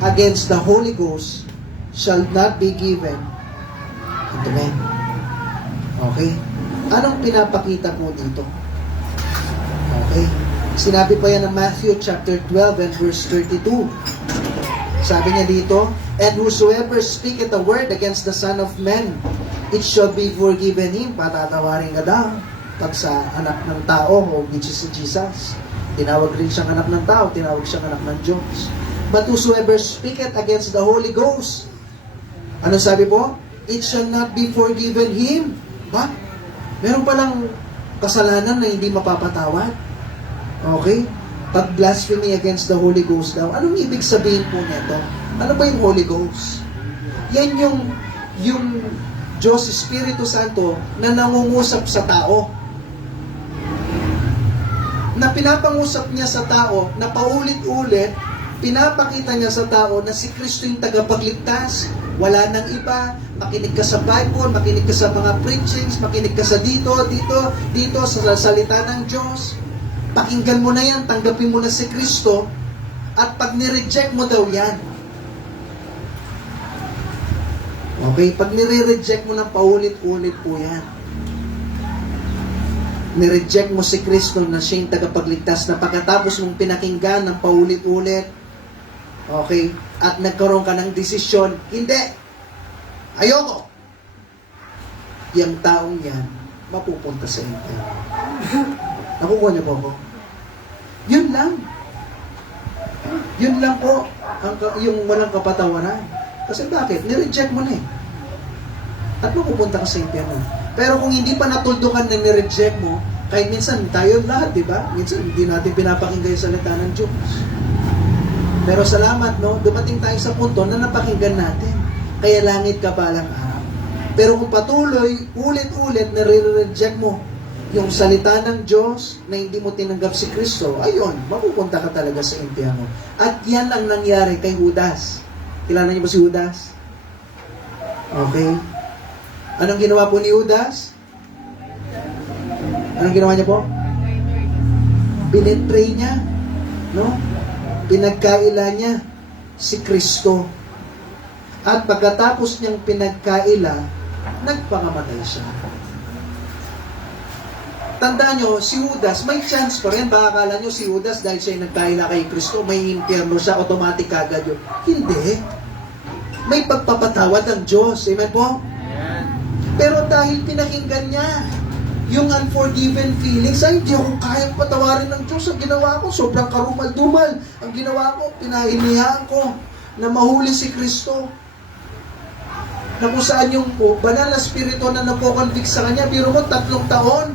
against the Holy Ghost shall not be given unto men. Okay? Anong pinapakita po dito? Okay. Sinabi pa yan ng Matthew chapter 12 and verse 32. Sabi niya dito, and whosoever speaketh a word against the Son of Man, it shall be forgiven him. Patatawarin ka daw. Pag sa anak ng tao, o which is si Jesus. Tinawag rin siyang anak ng tao, tinawag siyang anak ng Diyos. But whosoever speaketh against the Holy Ghost, ano sabi po? It shall not be forgiven him. Ba? Meron palang kasalanan na hindi mapapatawad. Okay? Pag blasphemy against the Holy Ghost daw, anong ibig sabihin po nito? Ano ba yung Holy Ghost? Yan yung Diyos Espiritu Santo na nangungusap sa tao. Na pinapangusap niya sa tao, na paulit-ulit, pinapakita niya sa tao na si Kristo yung tagapagligtas. Wala nang iba. Makinig ka sa Bible, makinig ka sa mga preachings, makinig ka sa dito, sa salita ng Diyos. Pakinggan mo na yan, tanggapin mo na si Kristo, at pag nireject mo daw yan. Okay? Pag nire-reject mo ng paulit-ulit po yan. Nireject mo si Kristo na siya yung tagapagligtas, na pagkatapos mong pinakinggan ng paulit-ulit, okay, at nagkaroon ka ng desisyon, hindi, ayoko. Yung taong yan, mapupunta sa inyo. Nakukuha niyo po ako? Yun lang. Yun lang po, yung walang kapatawaran. Kasi bakit? Nireject mo na eh. At mapupunta ka sa impyerno. Pero kung hindi pa natuldukan na nireject mo, kahit minsan tayo lahat, di ba? Minsan hindi natin pinapakinggan yung salita ng Diyos. Pero salamat, no? Dumating tayo sa punto na napakinggan natin. Kaya langit ka balang araw. Pero kung patuloy, ulit-ulit, nare-reject mo yung salita ng Diyos na hindi mo tinanggap si Kristo, ayun, mapupunta ka talaga sa impyerno. At yan ang nangyari kay Judas. Kilala niyo ba si Judas? Okay. Anong ginawa po ni Judas? Anong ginawa niya po? Binetray niya. No? Pinagkaila niya si Kristo. At pagkatapos niyang pinagkaila, nagpakamatay siya. Tandaan nyo, si Judas, may chance pa rin. Baka akala nyo si Judas, dahil siya nagkaila kay Kristo, may impyerno siya, automatic agad yun. Hindi. May pagpapatawad ng Diyos. Amen po? Pero dahil pinakinggan niya yung unforgiven feelings, ay, hindi ako kayang patawarin ng Diyos. Ang ginawa ko, sobrang karumal-dumal. Ang ginawa ko, pinahilihan ko na mahuli si Kristo. Na kung saan yung banal na spirito na napoconvict sa kanya, biro mo, 3 taon.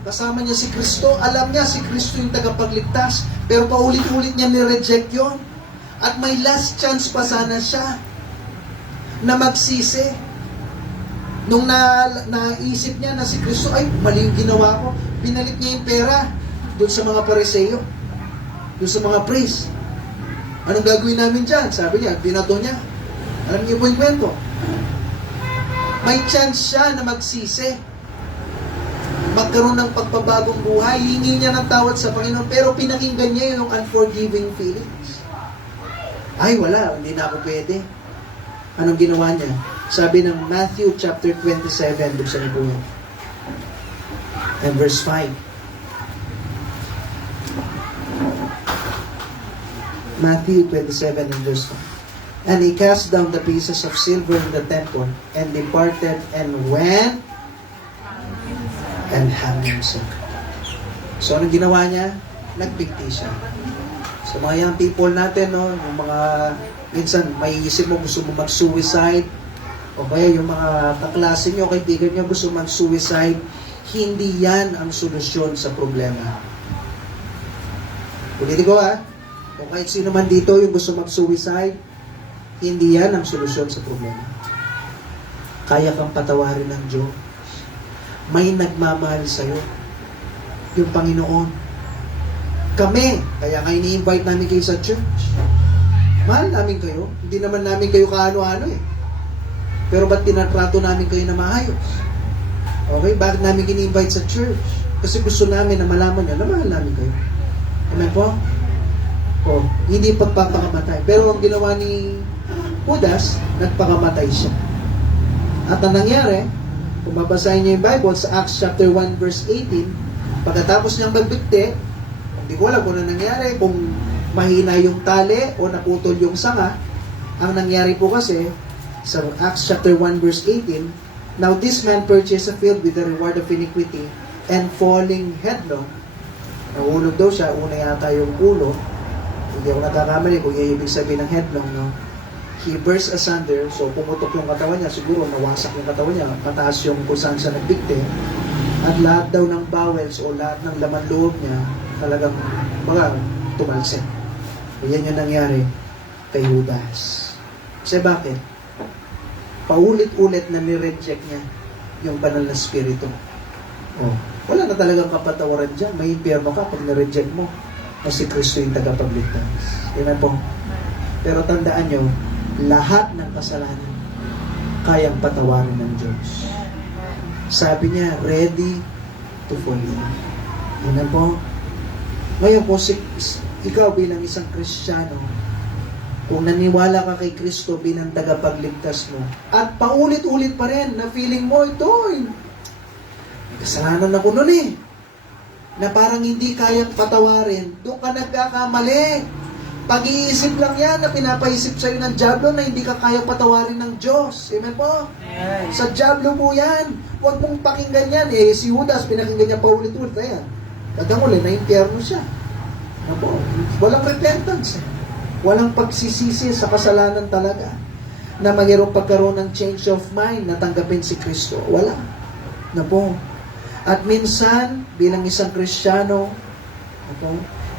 Kasama niya si Kristo. Alam niya si Kristo yung tagapagligtas. Pero paulit-ulit niya ni-reject yun. At may last chance pa sana siya na magsisi. Nung naisip niya na si Kristo, ay, mali yung ginawa ko. Pinalit niya yung pera doon sa mga Pariseo. Doon sa mga priest. Anong gagawin namin dyan? Sabi niya, binato niya. Alam niyo po yung kwento. May chance siya na magsisi. Magkaroon ng pagpabagong buhay, hingi niya ng tawad sa Panginoon, pero pinakinggan niya yung unforgiving feelings. Ay, wala, hindi na ako pwede. Anong ginawa niya? Sabi ng Matthew chapter 27, buksan niyo po yun. And verse 5. Matthew 27 and verse 5. And he cast down the pieces of silver in the temple, and departed, and went and hanged himself. So, anong ginawa niya? Nagbigti siya. So, mga young people natin, no, yung mga, minsan, may isip mo, gusto mo mag-suicide, o kaya yung mga kaklase nyo, kaibigan nyo, gusto mag-suicide, hindi yan ang solusyon sa problema. Ulitin ko, kung kahit sino man dito yung gusto mag-suicide, hindi yan ang solusyon sa problema. Kaya kang patawarin ng Diyos. May nagmamahal sa'yo. Yung Panginoon. Kami, kaya nga ini-invite namin kayo sa church. Mahal namin kayo. Hindi naman namin kayo kaano-ano eh. Pero ba't tinatrato namin kayo na maayos? Okay? Bakit namin ini-invite sa church? Kasi gusto namin na malaman nyo na mahal namin kayo. Amen po? O, hindi pagpapakamatay. Pero ang ginawa ni Judas, nagpakamatay siya. At ang nangyari, kung mabasahin niyo yung Bible sa Acts chapter 1 verse 18, pagkatapos niyang magbigti, hindi ko alam kung ano nangyari, kung mahina yung tali o naputol yung sanga. Ang nangyari po kasi, sa Acts chapter 1 verse 18, now this man purchased a field with the reward of iniquity, and falling headlong, nahulog daw siya, una yata yung ulo, hindi ako nagkakamali kung yung ibig sabihin ng headlong, no? He burst asunder, so pumutok yung katawan niya, siguro nawasak yung katawan niya, mataas yung kung saan siya nagbigti, at lahat daw ng bowels o lahat ng laman loob niya, talagang mga tumalsik. O yan yung nangyari kay Judas. Kasi bakit? Paulit-ulit na nireject niya yung banal na spirito. Oh, wala na talagang kapatawaran dyan. May impyerno ka pag nireject mo na si Kristo yung tagapagligtas. Amen po. Pero tandaan nyo, lahat ng kasalanan kayang patawarin ng Diyos. Sabi niya, ready to forgive. Amen po. Ngayon po, ikaw bilang isang Kristiyano, kung naniwala ka kay Kristo bilang tagapagligtas mo, at paulit-ulit pa rin na feeling mo, ito, kasalanan ako nun na parang hindi kayang patawarin, doon ka nagkakamali. Pag-iisip lang yan na pinapaisip sa'yo ng Diablo na hindi ka kayang patawarin ng Diyos. Amen po? Amen. Sa Diablo po yan. Huwag mong pakinggan yan. Si Judas, pinakinggan niya paulit-ulit. Ayan. Kadanguli, na-impyerno siya. Apo, walang repentance. Walang pagsisisi sa kasalanan talaga. Na mayroong pagkaroon ng change of mind na tanggapin si Kristo. Wala. Apo. At minsan, bilang isang Kristiyano,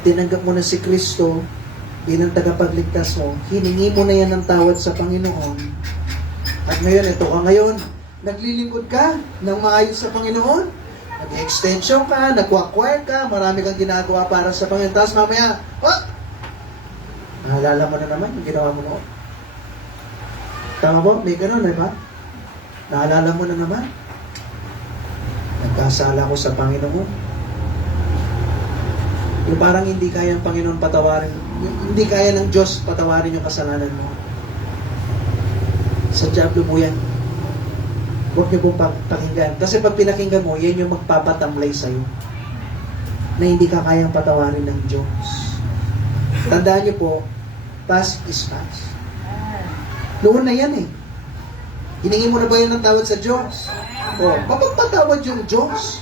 tinanggap mo na si Kristo bilang tagapagligtas mo, hiningi mo na yan ng tawad sa Panginoon. At ngayon, ito ka ngayon, naglilingkod ka ng maayos sa Panginoon, nag-extension ka, nag-acquire ka, marami kang ginagawa para sa Panginoon. Tapos mamaya, naalala mo na naman yung ginawa mo noon. Tama po? May ganun, ba? Naalala mo na naman. Nagkasala ko sa Panginoon. Yung parang hindi kaya ng Panginoon patawarin, hindi kaya ng Diyos patawarin yung kasalanan mo. Sa Diablo po yan. Huwag niyo pong pakinggan. Kasi pag pinakinggan mo, yan yung magpapatamlay sa'yo. Na hindi ka kayang patawarin ng Diyos. Tandaan niyo po, past is past. Noon na yan eh. Hiningi mo na ba yan ng tawad sa Diyos? O, mapagpatawad yung Diyos.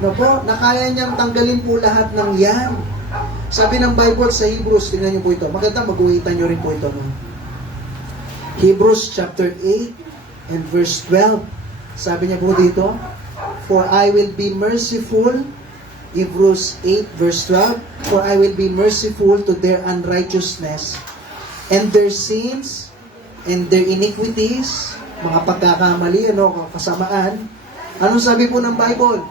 No po, na kaya niyang tanggalin po lahat ng yan. Sabi ng Bible sa Hebrews, tingnan niyo po ito. Maganda, mag-uwitan niyo rin po ito. No? Hebrews chapter 8 and verse 12. Sabi niya po dito, for I will be merciful, Hebrews 8 verse 12, for I will be merciful to their unrighteousness and their sins and their iniquities, mga pagkakamali, kasamaan. Anong sabi po ng Bible?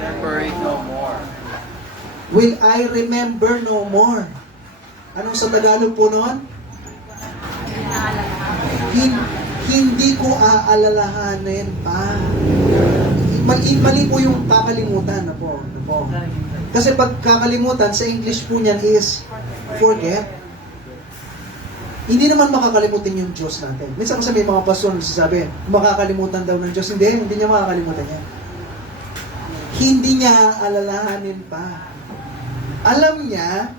Remember it no more. Will I remember no more? Anong sa Tagalog po noon? Hindi ko aalalahanin pa. Mali po yung kakalimutan na po. Kasi pag kakalimutan, sa English po niyan is forget. Hindi naman makakalimutan yung Diyos natin. Minsan kasi may mga pastor nagsasabi, makakalimutan daw ng Diyos. Hindi niya makakalimutan yan. Hindi niya aalalahanin pa. Alam niya,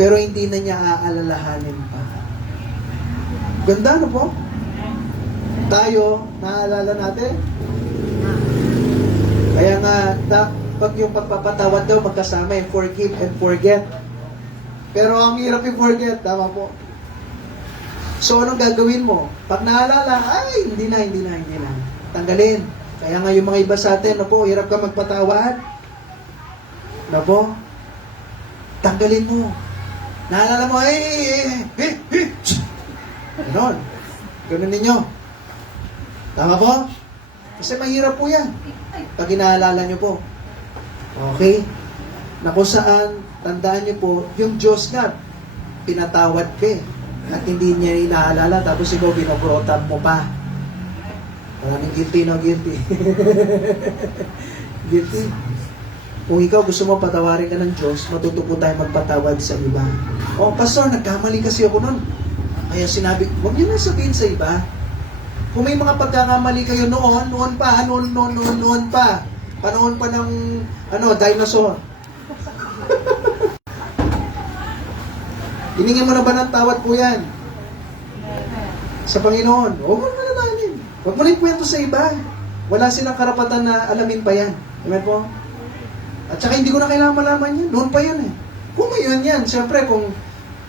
pero hindi na niya aalalahanin pa. Ganda, no po? Tayo, naaalala natin? Kaya nga, pag yung pagpapatawad daw, magkasama yung forgive and forget. Pero ang hirap yung forget, tama po. So, anong gagawin mo? Pag naalala, ay, hindi na. Tanggalin. Kaya nga yung mga iba sa atin, no po, hirap ka magpatawad. No po? Tanggalin mo. Naalala mo, ganon. Ganon ninyo. Tama po? Kasi mahirap po yan. Pag inaalala nyo po. Okay? Na kung saan, tandaan nyo po, yung Diyos nga, pinatawad ka eh. At hindi niya inaalala, tapos ikaw binobrotab mo pa. Maraming guilty, no? Guilty. Guilty. Kung ikaw gusto mo patawarin ka ng Diyos, matuto po tayo magpatawad sa iba. O, pastor, nagkamali kasi ako nun. Kaya sinabi, huwag niyo na sabihin sa iba. Kung may mga pagkakamali kayo noon pa. Panahon pa ng, dinosaur. Hiningin mo na ba ng tawad po yan? Sa Panginoon. Huwag mo na namin. Huwag mo na ikwento sa iba. Wala silang karapatan na alamin pa yan. Amen po? At saka hindi ko na kailangan malaman yan. Noon pa yan eh. Kung ngayon yan, siyempre kung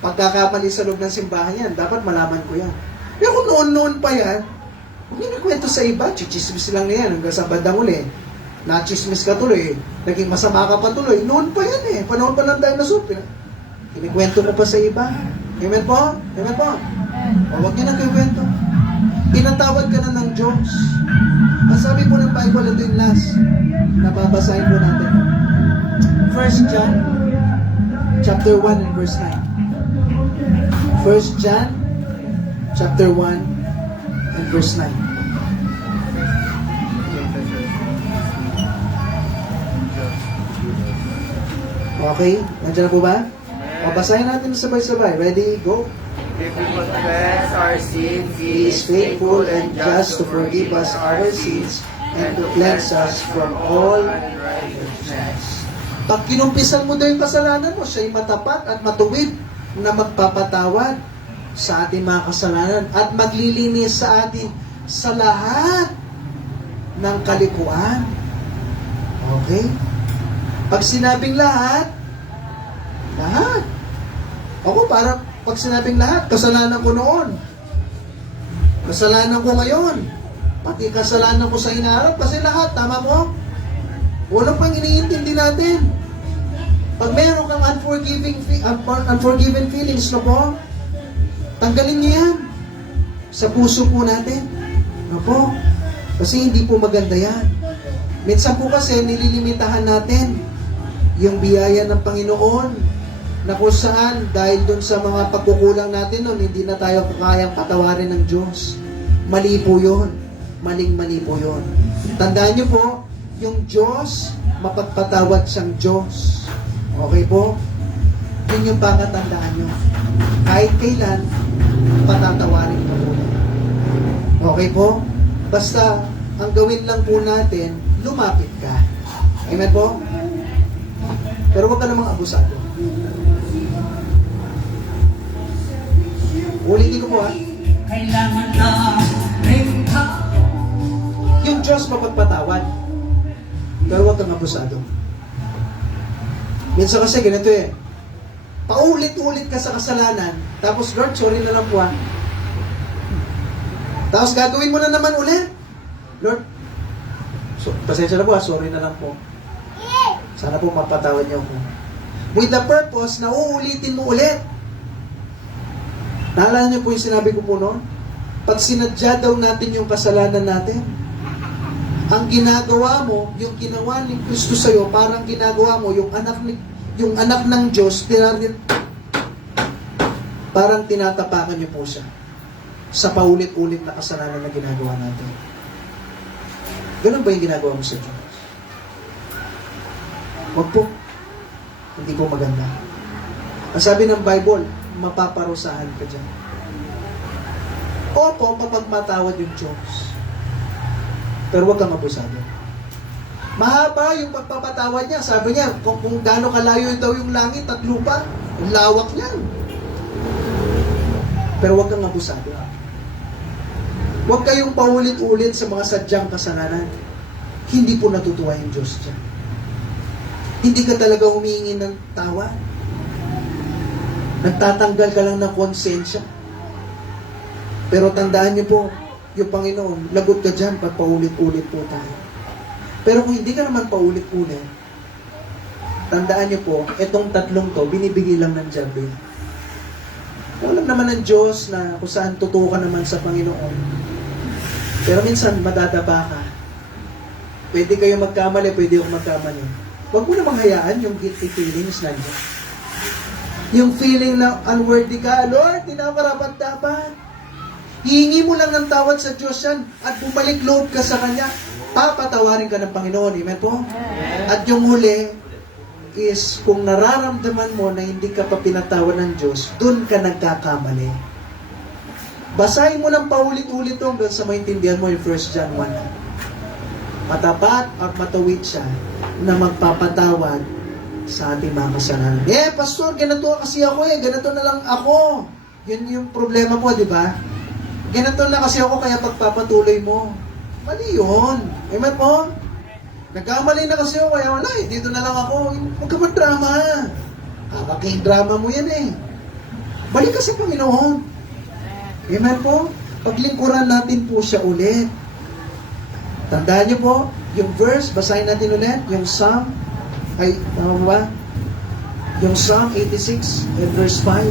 pagkakamali sa loob ng simbahan yan, dapat malaman ko yan. Pero kung noon pa yan, huwag niyo kwento sa iba, chichismis lang na yan, hanggang sa bandang uli. Nachismis ka tuloy, naging masama ka pa tuloy. Noon pa yan eh, panahon pa ng dinosaur. Kinikwento mo pa sa iba. Amen po? Amen po? O, huwag niyo na kikwento. Pinatawad ka na ng Diyos. Ang sabi po ng Bible, ito yung last, nababasahin po natin. 1 John, chapter 1 and verse 9. 1 John, chapter 1 and verse 9. Okay? Nandiyan na po ba? O, basahin natin sabay-sabay. Ready? Go! If we confess our sins, He is faithful and just to forgive us our sins and to cleanse us from all unrighteousness. Pag kinumpisan mo daw yung kasalanan mo, siya'y matapat at matuwid na magpapatawad sa ating mga kasalanan at maglilinis sa atin sa lahat ng kalikuan. Okay? Pag sinabing lahat, ako parang pag sinabing lahat, kasalanan ko noon. Kasalanan ko ngayon. Pati kasalanan ko sa hinaharap. Kasi lahat, tama mo? Wala pang iniintindi natin. Pag meron kang unforgiven feelings, no po? Tanggalin niyo yan. Sa puso po natin. No po? Kasi hindi po maganda yan. Minsan po kasi nililimitahan natin yung biyaya ng Panginoon na kung saan dahil dun sa mga pagkukulang natin nun, hindi na tayo kayang patawarin ng Diyos. Mali po yun. Maling-mali po yun. Tandaan niyo po, yung Diyos, mapagpatawad siyang Diyos. Okay po? Yun yung pakatandaan nyo. Kahit kailan, patatawarin ka po. Okay po? Basta, ang gawin lang po natin, lumapit ka. Amen po? Pero huwag ka namang abusado. Ulitin ko po ha. Kailangan na rin ka. Yung Diyos mapagpatawad. Pero huwag kang abusado. Minsan kasi ganito eh. Paulit-ulit ka sa kasalanan. Tapos, Lord, sorry na lang po ha. Tapos gagawin mo na naman ulit. Lord, pasensya na po ha, sorry na lang po. Sana po mapatawad niyo ako. With the purpose na uulitin mo ulit. Naalala niyo po yung sinabi ko po noon? Pag sinadya daw natin yung kasalanan natin, ang ginagawa mo, yung ginawa ni Kristo sa'yo, parang ginagawa mo, yung anak ng Diyos, parang tinatapakan niyo po siya sa paulit-ulit na kasalanan na ginagawa natin. Ganun ba yung ginagawa mo sa Diyos? Wag po. Hindi po maganda. Ang sabi ng Bible, mapaparusahan ka dyan. Opo, mapagpatawad yung Diyos. Pero wag kang abusado. Mahaba yung pagpapatawad niya. Sabi niya, kung gaano kalayo daw yung langit at lupa, ang lawak niyan. Pero wag kang abusado. Huwag kayong paulit-ulit sa mga sadyang kasalanan. Hindi po natutuwa yung Diyos dyan. Hindi ka talaga humihingi ng tawa. Nagtatanggal ka lang ng konsensya. Pero tandaan niyo po, yung Panginoon, lagot ka dyan pag paulit-ulit po tayo. Pero kung hindi ka naman paulit-ulit, tandaan niyo po, itong tatlong to, binibigay lang ng Diyan. Alam naman ng Diyos na kung saan totoo ka naman sa Panginoon. Pero minsan, madadaba ka. Pwede kayo magkamali, pwede ako magkamali. Huwag mo namang hayaan yung guilty feelings nandiyan. Yung feeling na unworthy ka, Lord, tinaparapat-dapat. Hihingi mo lang ng tawad sa Diyos yan at bumalik loob ka sa Kanya. Papatawarin ka ng Panginoon. Amen po? At yung huli is kung nararamdaman mo na hindi ka pa pinatawad ng Diyos, dun ka nagkakamali. Basahin mo lang paulit-ulit hanggang sa maintindihan mo yung 1 John 1. Matapat at matawid siya na magpapatawad sa ating mga kasalanan. Pastor, ganito kasi ako ganito na lang ako. Yun yung problema mo, di ba? Ganito na kasi ako kaya pagpapatuloy mo. Mali yun. Amen po? Nagkamali na kasi ako kaya wala dito na lang ako. Huwag ka mag-drama. Kakaking-drama mo yan Balik ka sa Panginoon. Amen po? Paglingkuran natin po siya ulit. Tandaan niyo po, yung verse, basahin natin ulit, yung Psalm, tama ba? Yung Psalm 86 and verse 5.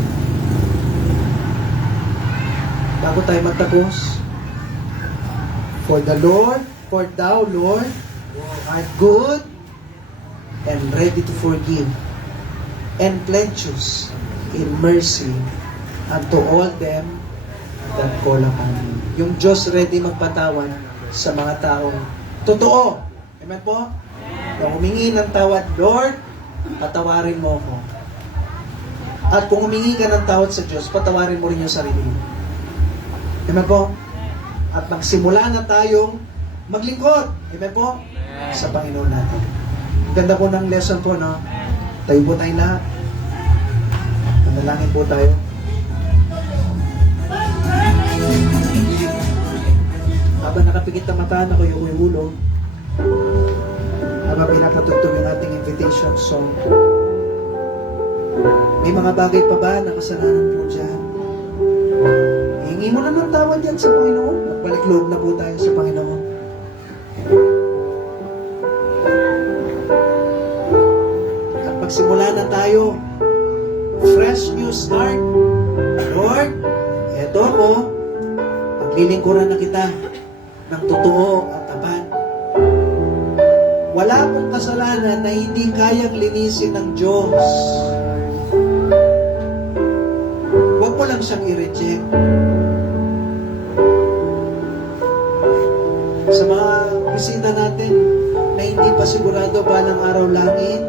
Bago tayo magtapos. For thou, Lord, art good and ready to forgive and plenteous in mercy unto all them that call upon you. Yung Diyos ready magpatawad sa mga taong totoo. Amen po? Kung humingi ng tawad, Lord, patawarin mo ako. At kung humingi ka ng tawad sa Diyos, patawarin mo rin yung sarili mo. Amen po? At magsimula na tayong maglingkod. Amen po? Sa Panginoon natin. Ganda po ng lesson po, no? Tayo po tayong lahat. Manalangin po tayo. Habang nakapikit na mata, nakuyo ko yung ulo. Habang pinapatugtog yung ating invitation song. May mga bagay pa ba na kasalanan po dyan? Hingi mo na ng tawad yan sa Panginoon. Magbalik loob na po tayo sa Panginoon. At pagsimula na tayo, fresh new start. Lord, eto ako, paglilingkuran na kita ng totoo at tapat. Wala pong kasalanan na hindi kayang linisin ng Diyos. Huwag mo lang siyang i-reject. Sa mga bisita natin na hindi pa sigurado balang araw langit,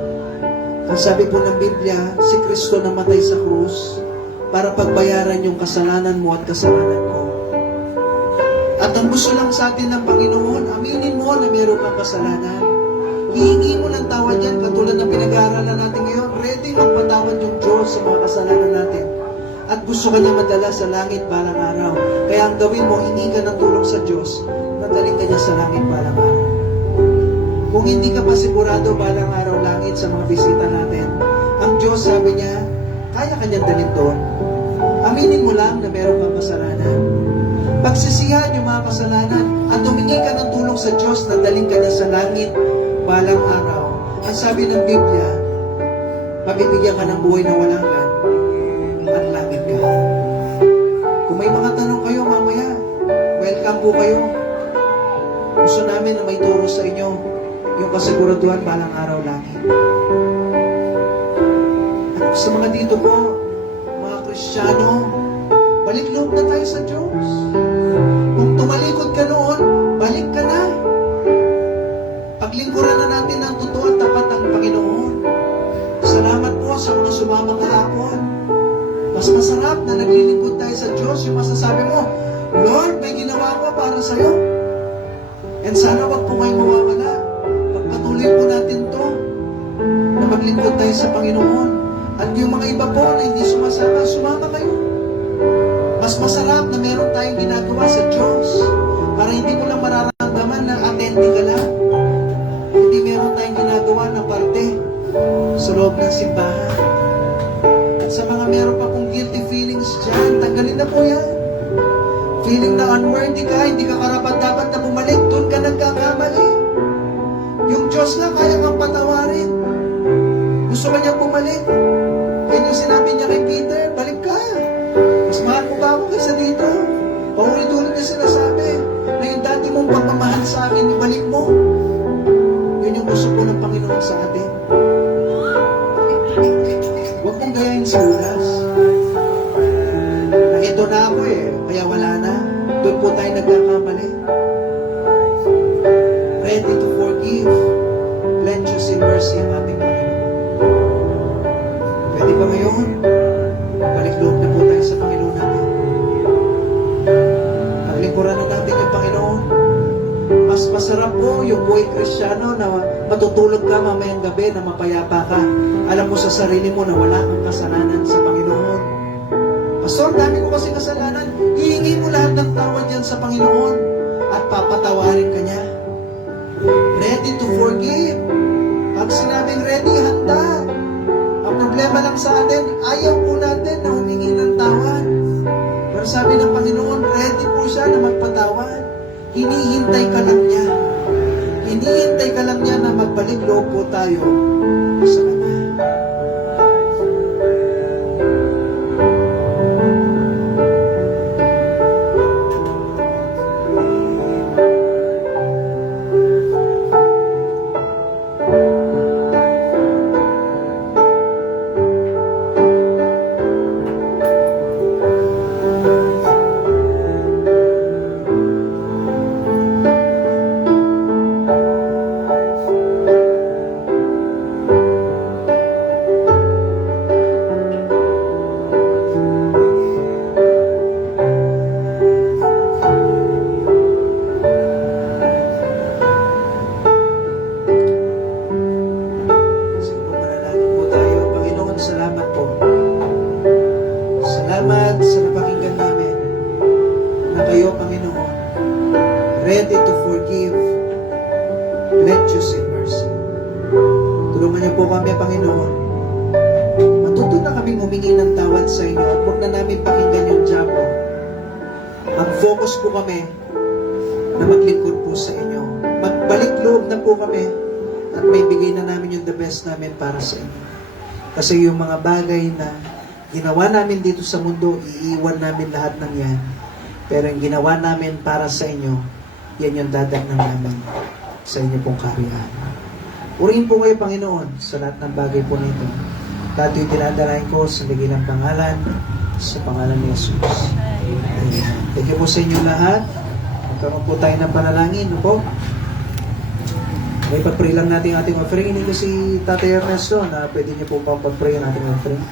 ang sabi po ng Biblia, si Kristo namatay sa krus para pagbayaran yung kasalanan mo at kasalanan ko. At ang gusto lang sa atin ng Panginoon, aminin mo na meron kang kasalanan. Hihingi mo ng tawad yan, katulad ng pinag-aaralan natin ngayon. Ready magpatawad yung Diyos sa mga kasalanan natin. At gusto ka niya madala sa langit balang araw. Kaya ang gawin mo, hingi ka ng tulong sa Diyos, nadaling ka niya sa langit balang araw. Kung hindi ka pa sigurado balang araw langit sa mga bisita natin, ang Diyos sabi niya, kaya ka niyang dalhin doon. Aminin mo lang na meron kang kasalanan. Pagsisihan yung mga kasalanan at humingi ka ng tulong sa Diyos na daling ka niya sa langit balang araw. Ang sabi ng Biblia, mabibigyan ka ng buhay na walang hanggan at langit ka. Kung may mga tanong kayo mamaya, welcome po kayo. Gusto namin na may turo sa inyo yung kasiguraduhan balang araw langit. At sa mga dito po, mga Kristiyano, balik loob na tayo sa Diyos. Kung tumalikod ka noon, balik ka na. Paglingkuran na natin ng totoo at tapat ang Panginoon. Salamat po sa mga sumama kahapon. Mas masarap na naglilingkod tayo sa Diyos, yung masasabi mo, Lord, may ginawa ko para sa'yo. And sana wag po kayo mawawala. Pagpatuloy po natin to, na maglingkod tayo sa Panginoon. At yung mga iba po na hindi sumasama, sumama kayo. Mas masarap na meron tayong ginagawa sa Diyos para hindi mo lang mararamdaman na attendee ka lang. Hindi meron tayong ginagawa na parte sa loob ng simbahan. At sa mga meron pa pong guilty feelings dyan, tanggalin na po yan. Feeling na unworthy ka, hindi ka karapat-dapat na bumalik, doon ka nagkakamali. Yung Diyos nga kaya kang patawarin. Gusto ka niya bumalik. Yan yung sinabi niya kay Peter, balik ka. Mas mahal mo ba ako kaysa dito? Paulit-ulit niya sinasabi na yung dati mong pagmamahal sa akin, ibalik mo. Yun yung gusto po ng Panginoon sa atin. Huwag mong gayahin si Judas. Na ito na ako kaya wala na. Doon po tayo nagkakamali. Ready to forgive. Plenteous in mercy ang ating Panginoon. Pwede ba ngayon? Balik loob na po tayo sa Panginoon natin. Paglingkuran na natin yung Panginoon. Mas masarap po yung buhay Kristiyano na matutulog ka mamayang gabi na mapayapa ka. Alam mo sa sarili mo na wala kang kasalanan sa Panginoon. Pastor, dami ko kasi kasalanan. Hihingi mo lahat ng tawad yan sa Panginoon at papatawarin ka niya. Ready to forgive. Pag sinabing ready, handa. Ang problema lang sa atin, ayaw po natin na humingi ng tawad. Pero sabi ng Panginoon, ready po siya na magpatawad. Hinihintay ka lang niya. Hinihintay ka lang niya na magbalik loob po tayo sa Kanya. Salamat sa napakinggan namin na kayo, Panginoon, ready to forgive, plenteous in mercy. Tulungan niyo po kami, Panginoon. Matuto na kaming humingi ng tawad sa inyo at huwag na namin pakinggan yung diabo. Ang focus po kami na maglingkod po sa inyo. Magbalik loob na po kami at may bigay na namin yung the best namin para sa inyo. Kasi yung mga bagay na ginawa namin dito sa mundo, iiwan namin lahat ng yan. Pero yung ginawa namin para sa inyo, yan yung dadagnan namin sa inyo pong kaharian. Purihin po kayo, Panginoon, sa lahat ng bagay po nito. Lahat yung dinadalain ko sa dakilang pangalan, sa pangalan ni Jesus. Amen. Thank you po sa inyo lahat. Magkaroon po tayo ng panalangin. No po? May pag-pray lang natin ating offering. Hindi ko si Tatay Ernesto na pwede niyo po pag-pray ang ating offering.